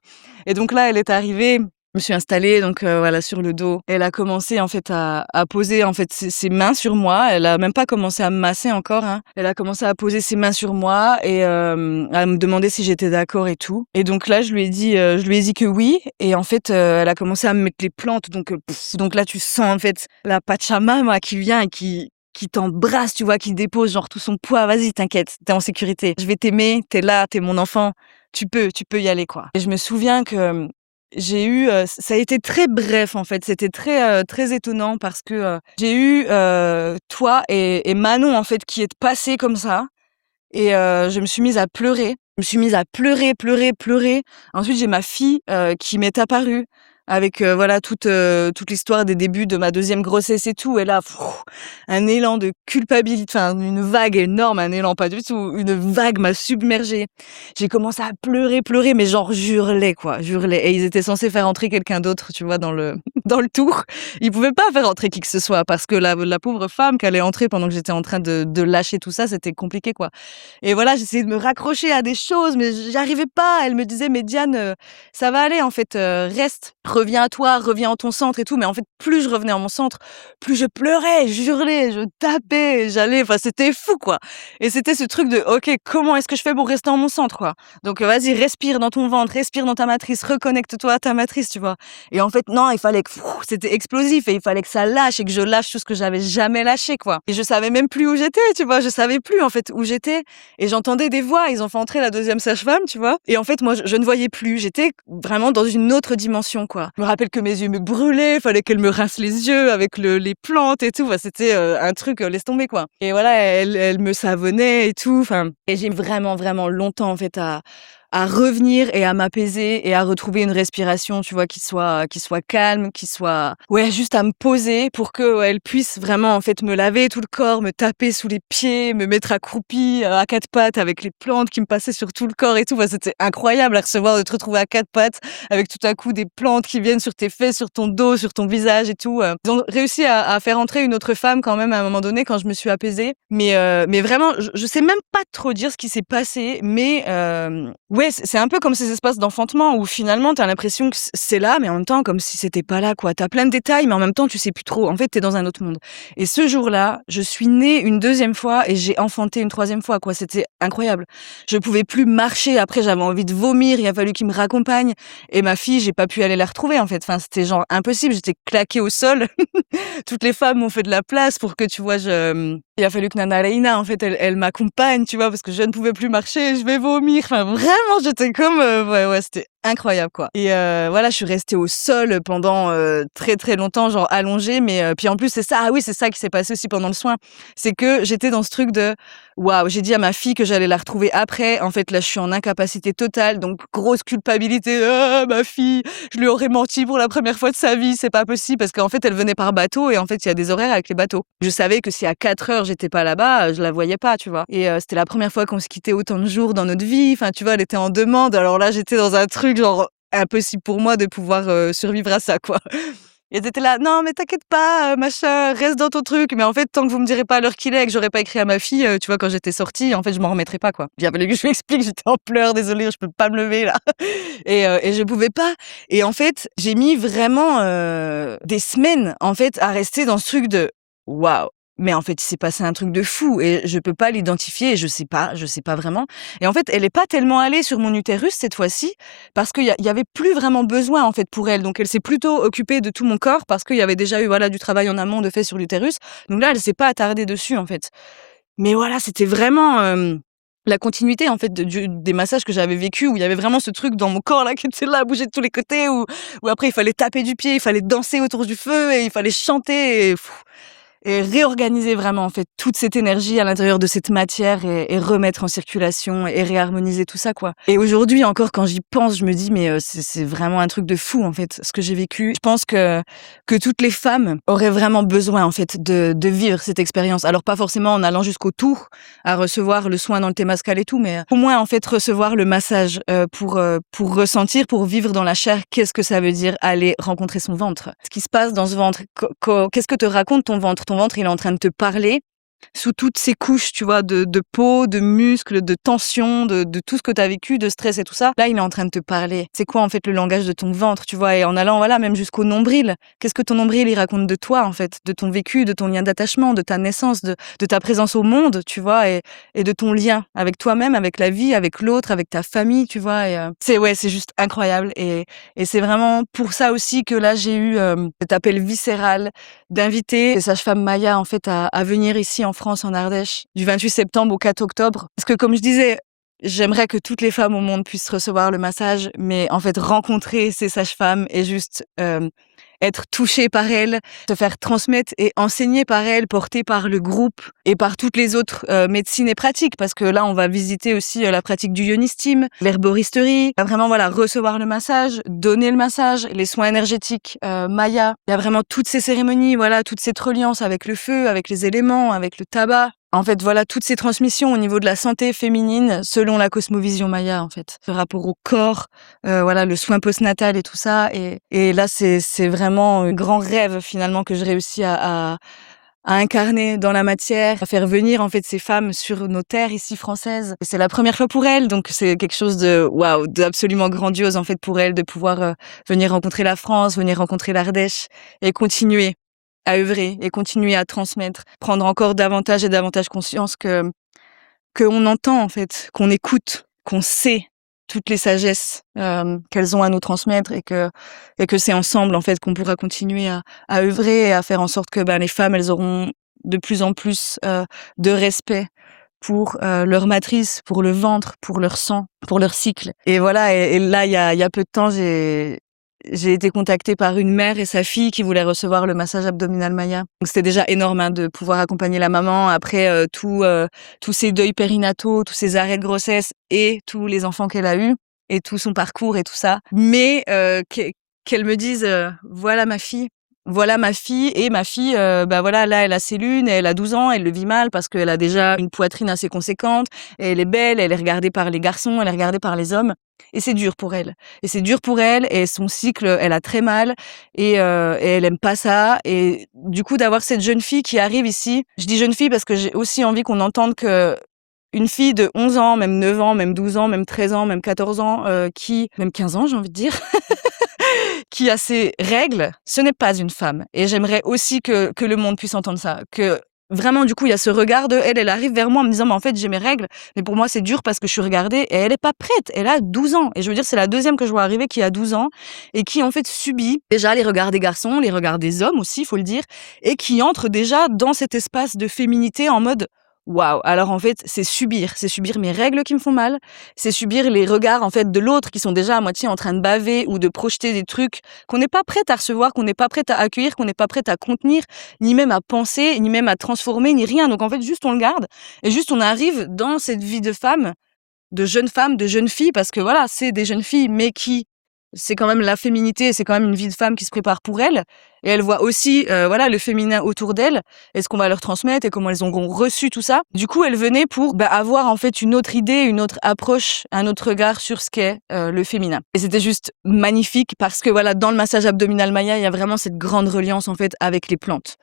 Et donc là, elle est arrivée, je me suis installée donc voilà, sur le dos. Elle a commencé, en fait, à poser, en fait, ses mains sur moi. Elle a même pas commencé à me masser encore, hein. Elle a commencé à poser ses mains sur moi et à me demander si j'étais d'accord et tout. Et donc là, je lui ai dit que oui et en fait, elle a commencé à me mettre les plantes donc là, tu sens, en fait, la Pachamama qui vient et qui t'embrasse, tu vois, qui dépose genre tout son poids. «Vas-y, t'inquiète, t'es en sécurité. Je vais t'aimer, t'es là, t'es mon enfant. Tu peux y aller, quoi». Et je me souviens que, j'ai eu, ça a été très bref, en fait. C'était très étonnant parce que, j'ai eu, toi et Manon, en fait, qui êtes passés comme ça et je me suis mise à pleurer. Je me suis mise à pleurer, pleurer, pleurer. Ensuite, j'ai ma fille, qui m'est apparue avec, voilà, toute l'histoire des débuts de ma deuxième grossesse et tout et là, un élan de culpabilité, enfin, une vague énorme, un élan pas du tout, une vague m'a submergée. J'ai commencé à pleurer, pleurer, mais genre j'hurlais, quoi, j'hurlais et ils étaient censés faire entrer quelqu'un d'autre, tu vois, dans le dans le tour. Ils pouvaient pas faire entrer qui que ce soit parce que la pauvre femme qui allait entrer pendant que j'étais en train de lâcher tout ça, c'était compliqué, quoi. Et voilà, j'essayais de me raccrocher à des choses, mais j'y arrivais pas. Elle me disait: «Mais Diane, ça va aller en fait, reste, reviens à toi, reviens en ton centre et tout». Mais en fait, plus je revenais en mon centre, plus je pleurais, j'hurlais, je tapais, j'allais enfin, c'était fou, quoi. Et c'était ce truc de: «OK, comment est-ce que je fais pour rester en mon centre, quoi?» Donc vas-y, respire dans ton ventre, respire dans ta matrice, reconnecte-toi à ta matrice, tu vois? Et en fait, non, il fallait que c'était explosif et il fallait que ça lâche et que je lâche tout ce que j'avais jamais lâché, quoi. Et je savais même plus où j'étais, tu vois? Je savais plus, en fait, où j'étais et j'entendais des voix. Ils ont fait entrer la deuxième sage-femme, tu vois? Et en fait, moi, je ne voyais plus. J'étais vraiment dans une autre dimension, quoi. Je me rappelle que mes yeux me brûlaient, fallait qu'elle me rince les yeux avec les plantes et tout. Enfin, c'était, un truc, laisse tomber, quoi. Et voilà, elle me savonnait et tout, enfin et j'ai vraiment, vraiment longtemps, en fait, à revenir et à m'apaiser et à retrouver une respiration, tu vois, qui soit calme, qui soit ouais, juste à me poser pour que, ouais, elle puisse vraiment, en fait, me laver tout le corps, me taper sous les pieds, me mettre accroupie, à 4 pattes avec les plantes qui me passaient sur tout le corps et tout. Enfin, c'était incroyable à recevoir de te retrouver à 4 pattes avec tout à coup des plantes qui viennent sur tes fesses, sur ton dos, sur ton visage et tout. Ils ont réussi à faire entrer une autre femme quand même à un moment donné quand je me suis apaisée. Mais vraiment, je sais même pas trop dire ce qui s'est passé, mais ouais, c'est un peu comme ces espaces d'enfantement où finalement tu as l'impression que c'est là, mais en même temps comme si c'était pas là, quoi. Tu as plein de détails, mais en même temps tu sais plus trop. En fait, tu es dans un autre monde. Et ce jour-là, je suis née une deuxième fois et j'ai enfanté une troisième fois, quoi. C'était incroyable. Je pouvais plus marcher. Après, j'avais envie de vomir. Il a fallu qu'il me raccompagne. Et ma fille, j'ai pas pu aller la retrouver, en fait. Enfin, c'était genre impossible. J'étais claquée au sol. Toutes les femmes m'ont fait de la place pour que, tu vois, il a fallu que Nana Leïna, en fait, elle m'accompagne, tu vois, parce que je ne pouvais plus marcher, je vais vomir. Enfin, vraiment, j'étais comme, ouais, ouais, c'était incroyable, quoi. Et voilà, je suis restée au sol pendant, très, très longtemps, genre allongée, mais puis en plus, c'est ça, ah oui, c'est ça qui s'est passé aussi pendant le soin. C'est que j'étais dans ce truc de: «Waouh», j'ai dit à ma fille que j'allais la retrouver après. En fait, là, je suis en incapacité totale, donc grosse culpabilité: «Ah, ma fille, je lui aurais menti pour la première fois de sa vie, c'est pas possible». Parce qu'en fait, elle venait par bateau et en fait, il y a des horaires avec les bateaux. Je savais que si à 4 heures j'étais pas là-bas, je la voyais pas, tu vois? Et c'était la première fois qu'on se quittait autant de jours dans notre vie. Enfin, tu vois, elle était en demande. Alors là, j'étais dans un truc genre impossible pour moi de pouvoir, survivre à ça, quoi. Et elles étaient là: «Non, mais t'inquiète pas, machin, reste dans ton truc». Mais en fait, tant que vous me direz pas à l'heure qu'il est et que j'aurais pas écrit à ma fille, tu vois, quand j'étais sortie, en fait, je m'en remettrai pas, quoi. Il a fallu que je lui explique, j'étais en pleurs: «Désolée, je peux pas me lever là». Et je pouvais pas. Et en fait, j'ai mis vraiment, des semaines, en fait, à rester dans ce truc de: «Waouh». Mais en fait, il s'est passé un truc de fou et je peux pas l'identifier et je sais pas vraiment. Et en fait, elle est pas tellement allée sur mon utérus cette fois-ci parce qu'il y avait plus vraiment besoin en fait pour elle. Donc elle s'est plutôt occupée de tout mon corps parce qu'il y avait déjà eu voilà du travail en amont de fait sur l'utérus. Donc là, elle s'est pas attardée dessus en fait. Mais voilà, c'était vraiment la continuité en fait des massages que j'avais vécus où il y avait vraiment ce truc dans mon corps là qui était là à bouger de tous les côtés où après il fallait taper du pied, il fallait danser autour du feu et il fallait chanter et réorganiser vraiment en fait toute cette énergie à l'intérieur de cette matière et remettre en circulation et réharmoniser tout ça quoi. Et aujourd'hui encore quand j'y pense, je me dis mais c'est vraiment un truc de fou en fait ce que j'ai vécu. Je pense que toutes les femmes auraient vraiment besoin en fait de vivre cette expérience. Alors pas forcément en allant jusqu'au tour à recevoir le soin dans le témascal et tout, mais au moins en fait recevoir le massage pour ressentir, pour vivre dans la chair qu'est-ce que ça veut dire aller rencontrer son ventre. Ce qui se passe dans ce ventre, qu'est-ce que te raconte ton ventre? Ton ventre, il est en train de te parler sous toutes ces couches, tu vois, de peau, de muscles, de tension, de tout ce que tu as vécu, de stress et tout ça. Là, il est en train de te parler. C'est quoi, en fait, le langage de ton ventre, tu vois? Et en allant, voilà, même jusqu'au nombril. Qu'est-ce que ton nombril, il raconte de toi, en fait? De ton vécu, de ton lien d'attachement, de ta naissance, de ta présence au monde, tu vois? Et de ton lien avec toi-même, avec la vie, avec l'autre, avec ta famille, tu vois? Et c'est juste incroyable. Et c'est vraiment pour ça aussi que là, j'ai eu cet appel viscéral d'inviter les sages-femmes Maya en fait à venir ici en France, en Ardèche, du 28 septembre au 4 octobre. Parce que comme je disais, j'aimerais que toutes les femmes au monde puissent recevoir le massage, mais en fait rencontrer ces sages-femmes et juste être touchée par elles, se faire transmettre et enseigner par elles, portée par le groupe et par toutes les autres médecines et pratiques. Parce que là, on va visiter aussi la pratique du ionistim, l'herboristerie, vraiment voilà recevoir le massage, donner le massage, les soins énergétiques Maya. Il y a vraiment toutes ces cérémonies, voilà, toute cette reliance avec le feu, avec les éléments, avec le tabac. En fait, voilà, toutes ces transmissions au niveau de la santé féminine selon la cosmovision Maya, en fait. Ce rapport au corps, voilà, le soin postnatal et tout ça. Et là, c'est vraiment un grand rêve, finalement, que je réussis à incarner dans la matière, à faire venir, en fait, ces femmes sur nos terres ici françaises. Et c'est la première fois pour elles, donc c'est quelque chose de, waouh, d'absolument grandiose, en fait, pour elles, de pouvoir venir rencontrer la France, venir rencontrer l'Ardèche et continuer à œuvrer et continuer à transmettre, prendre encore davantage et davantage conscience que qu'on entend en fait, qu'on écoute, qu'on sait toutes les sagesses qu'elles ont à nous transmettre et que c'est ensemble en fait qu'on pourra continuer à œuvrer et à faire en sorte que les femmes elles auront de plus en plus de respect pour leur matrice, pour le ventre, pour leur sang, pour leur cycle. Et voilà, et là, il y a peu de temps, j'ai été contactée par une mère et sa fille qui voulaient recevoir le massage abdominal Maya. Donc c'était déjà énorme de pouvoir accompagner la maman après tous ces deuils périnataux, tous ces arrêts de grossesse et tous les enfants qu'elle a eus et tout son parcours et tout ça. Mais qu'elle me dise voilà ma fille et ma fille, voilà, là, elle a ses lunes, elle a 12 ans, elle le vit mal parce qu'elle a déjà une poitrine assez conséquente, et elle est belle, elle est regardée par les garçons, elle est regardée par les hommes et c'est dur pour elle. Et c'est dur pour elle et son cycle, elle a très mal et elle aime pas ça et du coup, d'avoir cette jeune fille qui arrive ici, je dis jeune fille parce que j'ai aussi envie qu'on entende qu'une fille de 11 ans, même 9 ans, même 12 ans, même 13 ans, même 14 ans, qui même 15 ans, j'ai envie de dire, qui a ses règles, ce n'est pas une femme. Et j'aimerais aussi que le monde puisse entendre ça. Que vraiment, du coup, il y a ce regard de elle arrive vers moi en me disant, mais en fait, j'ai mes règles, mais pour moi, c'est dur parce que je suis regardée et elle est pas prête. Elle a 12 ans. Et je veux dire, c'est la deuxième que je vois arriver qui a 12 ans et qui, en fait, subit déjà les regards des garçons, les regards des hommes aussi, il faut le dire, et qui entre déjà dans cet espace de féminité en mode, waouh. Alors, en fait, c'est subir mes règles qui me font mal, c'est subir les regards en fait de l'autre qui sont déjà à moitié en train de baver ou de projeter des trucs qu'on n'est pas prête à recevoir, qu'on n'est pas prête à accueillir, qu'on n'est pas prête à contenir, ni même à penser, ni même à transformer, ni rien. Donc en fait, juste on le garde et juste on arrive dans cette vie de femme, de jeune fille, parce que voilà, c'est des jeunes filles, mais qui c'est quand même la féminité, c'est quand même une vie de femme qui se prépare pour elles. Et elles voient aussi voilà, le féminin autour d'elles et ce qu'on va leur transmettre et comment elles ont reçu tout ça. Du coup, elles venaient pour avoir en fait une autre idée, une autre approche, un autre regard sur ce qu'est le féminin. Et c'était juste magnifique parce que voilà, dans le massage abdominal Maya, il y a vraiment cette grande reliance en fait avec les plantes.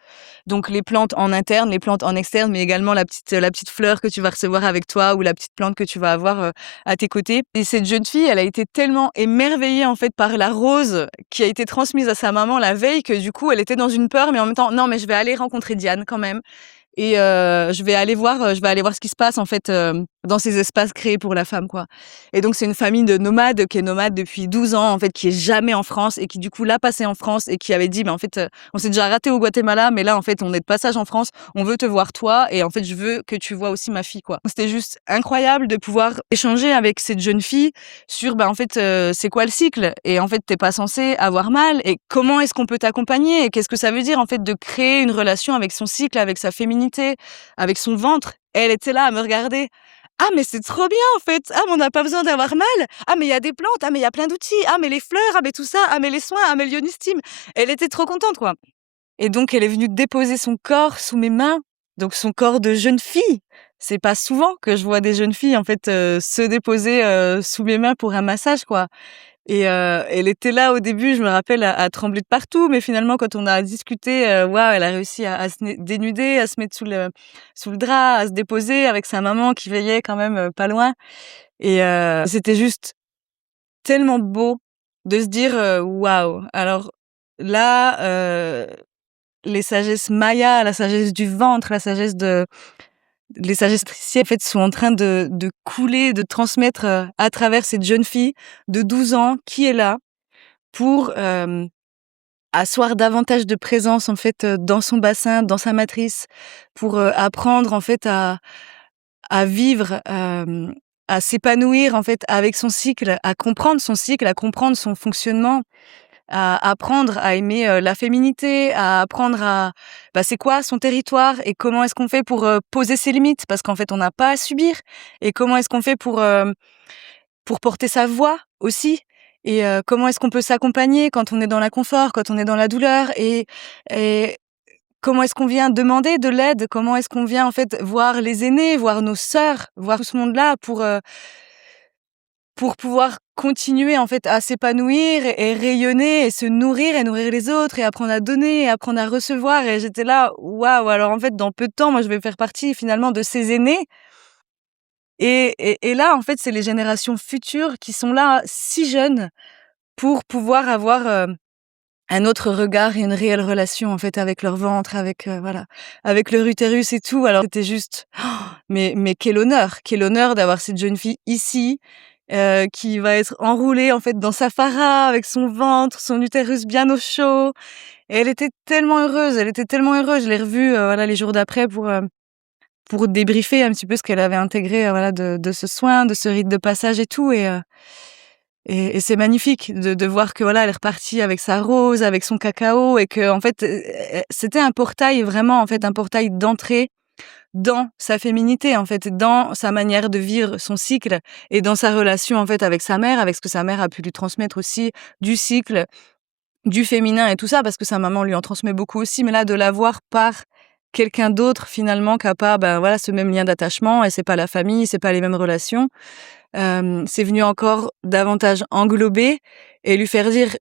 Donc les plantes en interne, les plantes en externe, mais également la petite fleur que tu vas recevoir avec toi ou la petite plante que tu vas avoir à tes côtés. Et cette jeune fille, elle a été tellement émerveillée en fait par la rose qui a été transmise à sa maman la veille que du coup, elle était dans une peur, mais en même temps, non, mais je vais aller rencontrer Diane quand même. et je vais aller voir ce qui se passe en fait, dans ces espaces créés pour la femme, quoi. Et donc c'est une famille de nomades qui est nomade depuis 12 ans en fait, qui est jamais en France et qui du coup l'a passé en France et qui avait dit: «Mais en fait, on s'est déjà raté au Guatemala, mais là en fait on est de passage en France, on veut te voir toi et en fait je veux que tu vois aussi ma fille, quoi». C'était juste incroyable de pouvoir échanger avec cette jeune fille sur, en fait, c'est quoi le cycle? Et en fait, tu pas censé avoir mal et comment est-ce qu'on peut t'accompagner? Et qu'est-ce que ça veut dire, en fait, de créer une relation avec son cycle, avec sa féminité, avec son ventre? Elle était là à me regarder. «Ah mais c'est trop bien, en fait! Ah mais on n'a pas besoin d'avoir mal! Ah mais il y a des plantes! Ah mais il y a plein d'outils! Ah mais les fleurs! Ah mais tout ça! Ah mais les soins! Ah mais l'ionystime!» Elle était trop contente, quoi. Et donc elle est venue déposer son corps sous mes mains, donc son corps de jeune fille. C'est pas souvent que je vois des jeunes filles, en fait, se déposer, sous mes mains pour un massage, quoi. Et elle était là au début, je me rappelle, à trembler de partout, mais finalement quand on a discuté, waouh, elle a réussi à se dénuder, à se mettre sous le drap, à se déposer avec sa maman qui veillait quand même, pas loin. Et c'était juste tellement beau de se dire, «Waouh!» Alors là, les sagesses Maya, la sagesse du ventre, la sagesse de les sagesses tricielles, en fait, sont en train de couler, de transmettre, à travers cette jeune fille de 12 ans qui est là pour, asseoir davantage de présence, en fait, dans son bassin, dans sa matrice, pour, apprendre, en fait, à vivre, à s'épanouir, en fait, avec son cycle, à comprendre son cycle, à comprendre son fonctionnement, à apprendre à aimer, la féminité, à apprendre à c'est quoi son territoire et comment est-ce qu'on fait pour, poser ses limites? Parce qu'en fait, on n'a pas à subir et comment est-ce qu'on fait pour porter sa voix aussi? Et comment est-ce qu'on peut s'accompagner quand on est dans l'inconfort, quand on est dans la douleur? Et comment est-ce qu'on vient demander de l'aide? Comment est-ce qu'on vient, en fait, voir les aînés, voir nos sœurs, voir tout ce monde-là pour pouvoir continuer, en fait, à s'épanouir et rayonner et se nourrir et nourrir les autres et apprendre à donner et apprendre à recevoir. Et j'étais là: «Waouh!» Alors, en fait, dans peu de temps, moi, je vais faire partie, finalement, de ces aînés. Et là, en fait, c'est les générations futures qui sont là, si jeunes, pour pouvoir avoir, un autre regard et une réelle relation, en fait, avec leur ventre, avec, voilà, avec leur utérus et tout. Alors c'était juste, mais quel honneur d'avoir cette jeune fille ici, qui va être enroulée, en fait, dans sa fara avec son ventre, son utérus bien au chaud. Et elle était tellement heureuse, elle était tellement heureuse. Je l'ai revue, voilà, les jours d'après pour débriefer un petit peu ce qu'elle avait intégré, voilà, de ce soin, de ce rite de passage et tout. Et c'est magnifique de voir que, voilà, elle est repartie avec sa rose, avec son cacao et qu'en fait, c'était un portail vraiment, en fait, un portail d'entrée dans sa féminité, en fait, dans sa manière de vivre son cycle et dans sa relation, en fait, avec sa mère, avec ce que sa mère a pu lui transmettre aussi du cycle, du féminin et tout ça, parce que sa maman lui en transmet beaucoup aussi, mais là, de la voir par quelqu'un d'autre finalement qui a pas, voilà, ce même lien d'attachement et c'est pas la famille, c'est pas les mêmes relations. C'est venu encore davantage englober et lui faire dire: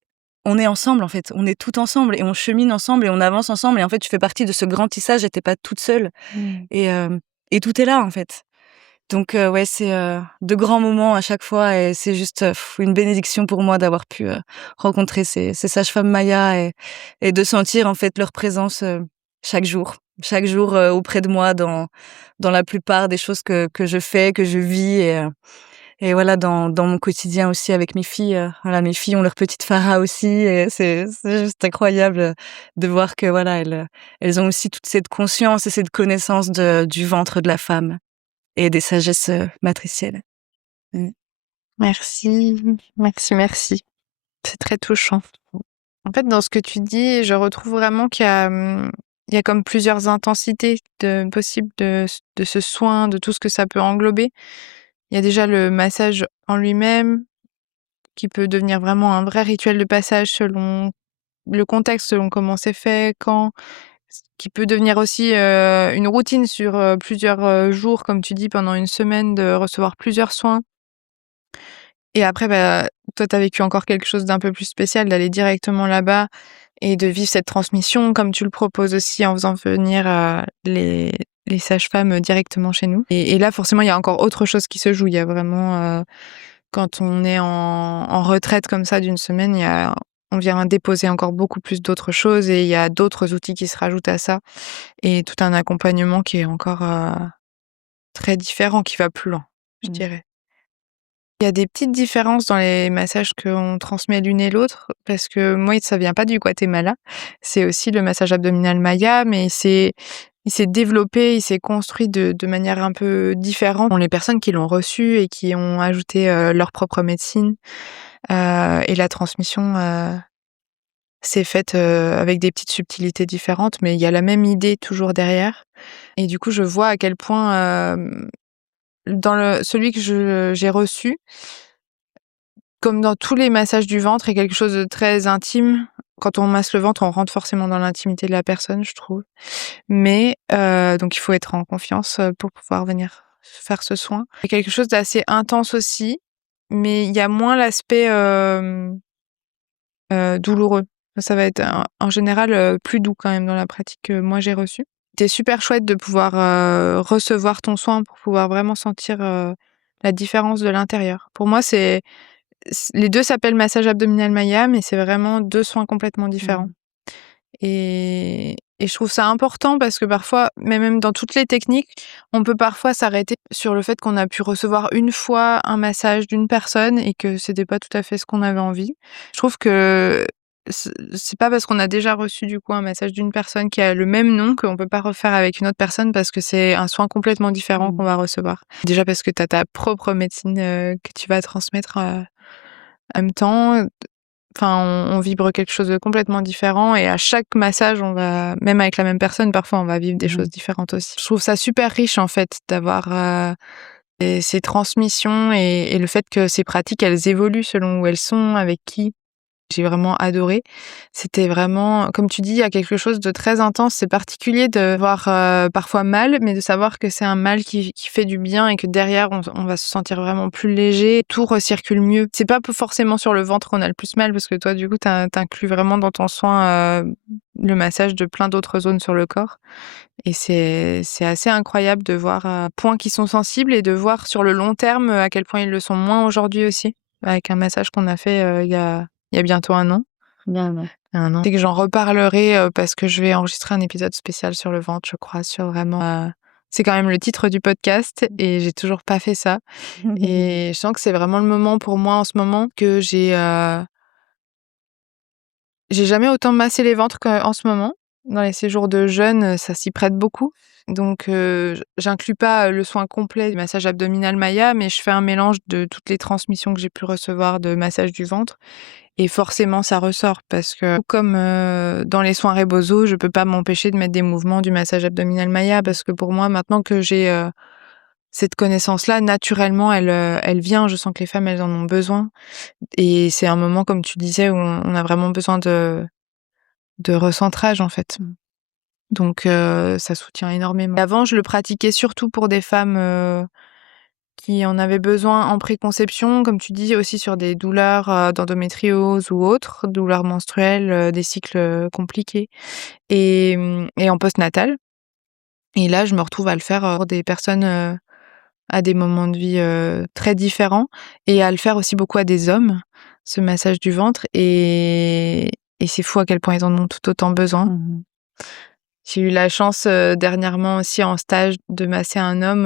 «On est ensemble en fait, on est toutes ensemble et on chemine ensemble et on avance ensemble et en fait tu fais partie de ce grand tissage et tu pas toute seule» Mmh. et tout est là en fait. Donc ouais, c'est, de grands moments à chaque fois et c'est juste, une bénédiction pour moi d'avoir pu, rencontrer ces sages-femmes Maya et de sentir en fait leur présence, chaque jour. Chaque jour, auprès de moi dans la plupart des choses que je fais, que je vis et voilà dans mon quotidien aussi avec mes filles, voilà, mes filles ont leur petite Farah aussi et c'est juste incroyable, de voir que voilà, elles ont aussi toute cette conscience et cette connaissance du ventre de la femme. Et des sagesses, matricielles. Mmh. Merci, merci, merci. C'est très touchant. En fait, dans ce que tu dis, je retrouve vraiment il y a comme plusieurs intensités possibles de ce soin, de tout ce que ça peut englober. Il y a déjà le massage en lui-même, qui peut devenir vraiment un vrai rituel de passage selon le contexte, selon comment c'est fait, quand. Qui peut devenir aussi, une routine sur, plusieurs, jours, comme tu dis, pendant une semaine, de recevoir plusieurs soins. Et après, toi, tu as vécu encore quelque chose d'un peu plus spécial, d'aller directement là-bas et de vivre cette transmission comme tu le proposes aussi en faisant venir, les sages-femmes, directement chez nous. Et là, forcément, il y a encore autre chose qui se joue. Il y a vraiment, quand on est en retraite comme ça d'une semaine, il y a on vient déposer encore beaucoup plus d'autres choses et il y a d'autres outils qui se rajoutent à ça et tout un accompagnement qui est encore, très différent, qui va plus loin, je dirais. Il y a des petites différences dans les massages qu'on transmet l'une et l'autre parce que moi, ça vient pas du Guatemala. C'est aussi le massage abdominal Maya, mais il s'est développé, il s'est construit de manière un peu différente. Bon, les personnes qui l'ont reçu et qui ont ajouté, leur propre médecine, et la transmission, s'est faite, avec des petites subtilités différentes, mais il y a la même idée toujours derrière et du coup, je vois à quel point, dans celui que j'ai reçu, comme dans tous les massages du ventre, est quelque chose de très intime. Quand on masse le ventre, on rentre forcément dans l'intimité de la personne, je trouve. Mais donc il faut être en confiance, pour pouvoir venir faire ce soin. Il y a quelque chose d'assez intense aussi, mais il y a moins l'aspect, douloureux. Ça va être en général, plus doux quand même dans la pratique que moi j'ai reçue. C'était super chouette de pouvoir, recevoir ton soin pour pouvoir vraiment sentir, la différence de l'intérieur. Pour moi, les 2 s'appellent massage abdominal Maya, mais c'est vraiment 2 soins complètement différents. Et je trouve ça important parce que parfois, mais même dans toutes les techniques, on peut parfois s'arrêter sur le fait qu'on a pu recevoir une fois un massage d'une personne et que c'était pas tout à fait ce qu'on avait envie. Je trouve que c'est pas parce qu'on a déjà reçu du coup un massage d'une personne qui a le même nom qu'on peut pas refaire avec une autre personne parce que c'est un soin complètement différent qu'on va recevoir. Déjà parce que tu as ta propre médecine, que tu vas transmettre, en même temps. Enfin, on vibre quelque chose de complètement différent et à chaque massage, on va même avec la même personne, parfois, on va vivre des choses différentes aussi. Je trouve ça super riche, en fait, d'avoir, ces transmissions et le fait que ces pratiques, elles évoluent selon où elles sont, avec qui. J'ai vraiment adoré. C'était vraiment, comme tu dis, il y a quelque chose de très intense. C'est particulier de voir, parfois mal, mais de savoir que c'est un mal qui fait du bien et que derrière, on va se sentir vraiment plus léger. Tout recircule mieux. C'est pas forcément sur le ventre qu'on a le plus mal parce que toi, du coup, t'inclus vraiment dans ton soin, le massage de plein d'autres zones sur le corps. Et c'est assez incroyable de voir à points qui sont sensibles et de voir sur le long terme, à quel point ils le sont moins aujourd'hui aussi. Avec un massage qu'on a fait, il y a bientôt 1 an. Bien, ouais. 1 an. Et que j'en reparlerai, parce que je vais enregistrer un épisode spécial sur le ventre, je crois, sur vraiment, c'est quand même le titre du podcast et j'ai toujours pas fait ça. Et je sens que c'est vraiment le moment pour moi en ce moment que j'ai jamais autant massé les ventres qu'en ce moment. Dans les séjours de jeûne, ça s'y prête beaucoup. Donc j'inclus pas, le soin complet du massage abdominal Maya, mais je fais un mélange de toutes les transmissions que j'ai pu recevoir de massage du ventre et forcément ça ressort parce que comme, dans les soins Rebozo, je peux pas m'empêcher de mettre des mouvements du massage abdominal Maya parce que pour moi, maintenant que j'ai, cette connaissance-là, naturellement, elle vient. Je sens que les femmes, elles en ont besoin et c'est un moment, comme tu disais, où on a vraiment besoin de recentrage, en fait. Donc ça soutient énormément. Avant, je le pratiquais surtout pour des femmes, qui en avaient besoin en préconception, comme tu dis, aussi sur des douleurs, d'endométriose ou autres, douleurs menstruelles, des cycles, compliqués et en postnatal et là, je me retrouve à le faire, pour des personnes, à des moments de vie, très différents et à le faire aussi beaucoup à des hommes, ce massage du ventre et c'est fou à quel point ils en ont tout autant besoin. J'ai eu la chance, dernièrement aussi en stage de masser un homme,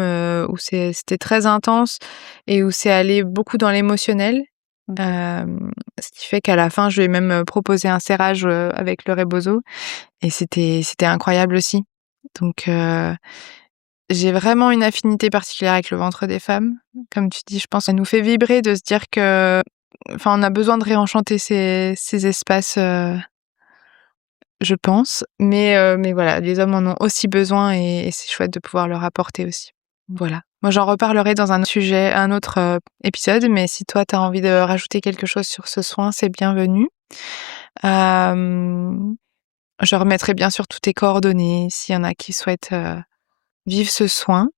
où c'était très intense et où c'est allé beaucoup dans l'émotionnel. Ce qui fait qu'à la fin, je lui ai même, proposé un serrage, avec le rebozo et c'était incroyable aussi. Donc j'ai vraiment une affinité particulière avec le ventre des femmes. Comme tu dis, je pense que ça nous fait vibrer de se dire que enfin, on a besoin de réenchanter ces espaces, je pense. Mais voilà, les hommes en ont aussi besoin et c'est chouette de pouvoir leur apporter aussi. Voilà. Moi, j'en reparlerai dans un autre sujet, un autre, épisode, mais si toi, tu as envie de rajouter quelque chose sur ce soin, c'est bienvenu. Hem, je remettrai bien sûr toutes tes coordonnées s'il y en a qui souhaitent, vivre ce soin.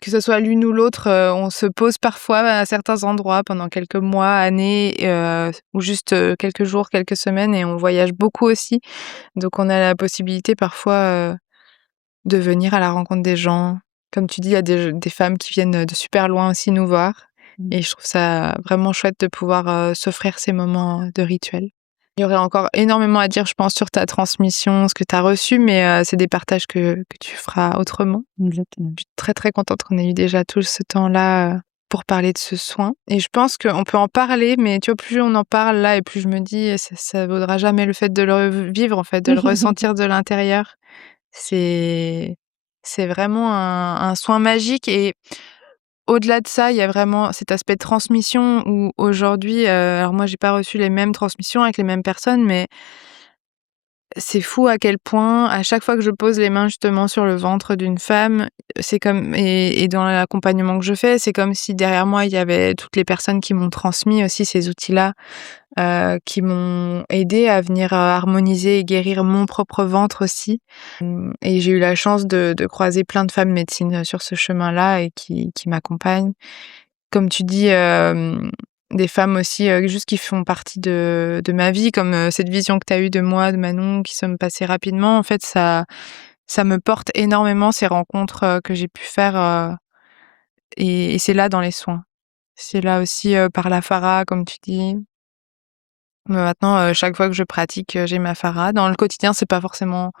Que ce soit l'une ou l'autre, on se pose parfois à certains endroits pendant quelques mois, années, ou juste, quelques jours, quelques semaines et on voyage beaucoup aussi. Donc on a la possibilité parfois, de venir à la rencontre des gens. Comme tu dis, il y a des femmes qui viennent, de super loin aussi nous voir et je trouve ça vraiment chouette de pouvoir, s'offrir ces moments, de rituel. Il y aurait encore énormément à dire, je pense, sur ta transmission, ce que tu as reçu, mais c'est des partages que tu feras autrement. Exactement. Je suis très, très contente qu'on ait eu déjà tout ce temps-là pour parler de ce soin. Et je pense qu'on peut en parler, mais tu vois, plus on en parle là, et plus je me dis, ça vaudra jamais le fait de le vivre, en fait, de le ressentir de l'intérieur. C'est vraiment un soin magique. Et au-delà de ça, il y a vraiment cet aspect de transmission où aujourd'hui, alors moi, j'ai pas reçu les mêmes transmissions avec les mêmes personnes, mais c'est fou à quel point, à chaque fois que je pose les mains justement sur le ventre d'une femme, c'est comme et dans l'accompagnement que je fais, c'est comme si derrière moi, il y avait toutes les personnes qui m'ont transmis aussi ces outils-là, qui m'ont aidée à venir, harmoniser et guérir mon propre ventre aussi. Et j'ai eu la chance de croiser plein de femmes médecines, sur ce chemin-là et qui m'accompagnent. Comme tu dis, des femmes aussi, juste qui font partie de ma vie, comme, cette vision que tu as eue de moi, de Manon, qui sommes passées rapidement. En fait, ça me porte énormément ces rencontres, que j'ai pu faire, et c'est là dans les soins. C'est là aussi, par la Fara, comme tu dis. Maintenant, chaque fois que je pratique, j'ai ma Fara. Dans le quotidien, c'est pas forcément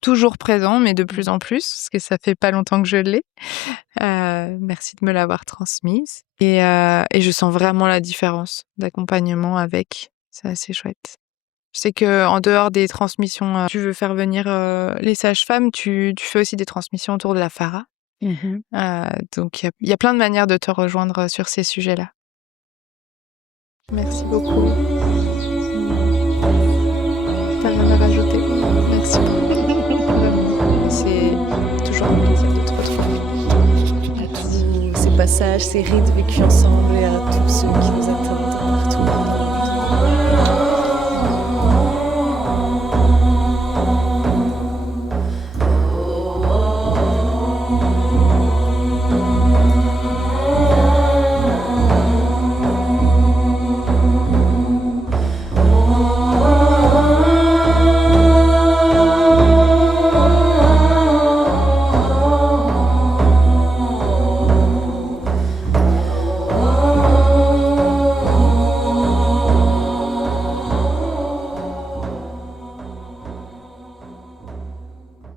toujours présent, mais de plus en plus, parce que ça fait pas longtemps que je l'ai. Merci de me l'avoir transmise et je sens vraiment la différence d'accompagnement avec. C'est assez chouette. Je sais qu'en dehors des transmissions, tu veux faire venir, les sages-femmes, tu fais aussi des transmissions autour de la Fara. Mmh. Donc il y a plein de manières de te rejoindre, sur ces sujets-là. Merci beaucoup. Tu rien à rajouter? Merci beaucoup. Vraiment, c'est toujours un plaisir de te retrouver. À tous ces passages, ces rites vécus ensemble et à tous ceux qui nous attendent.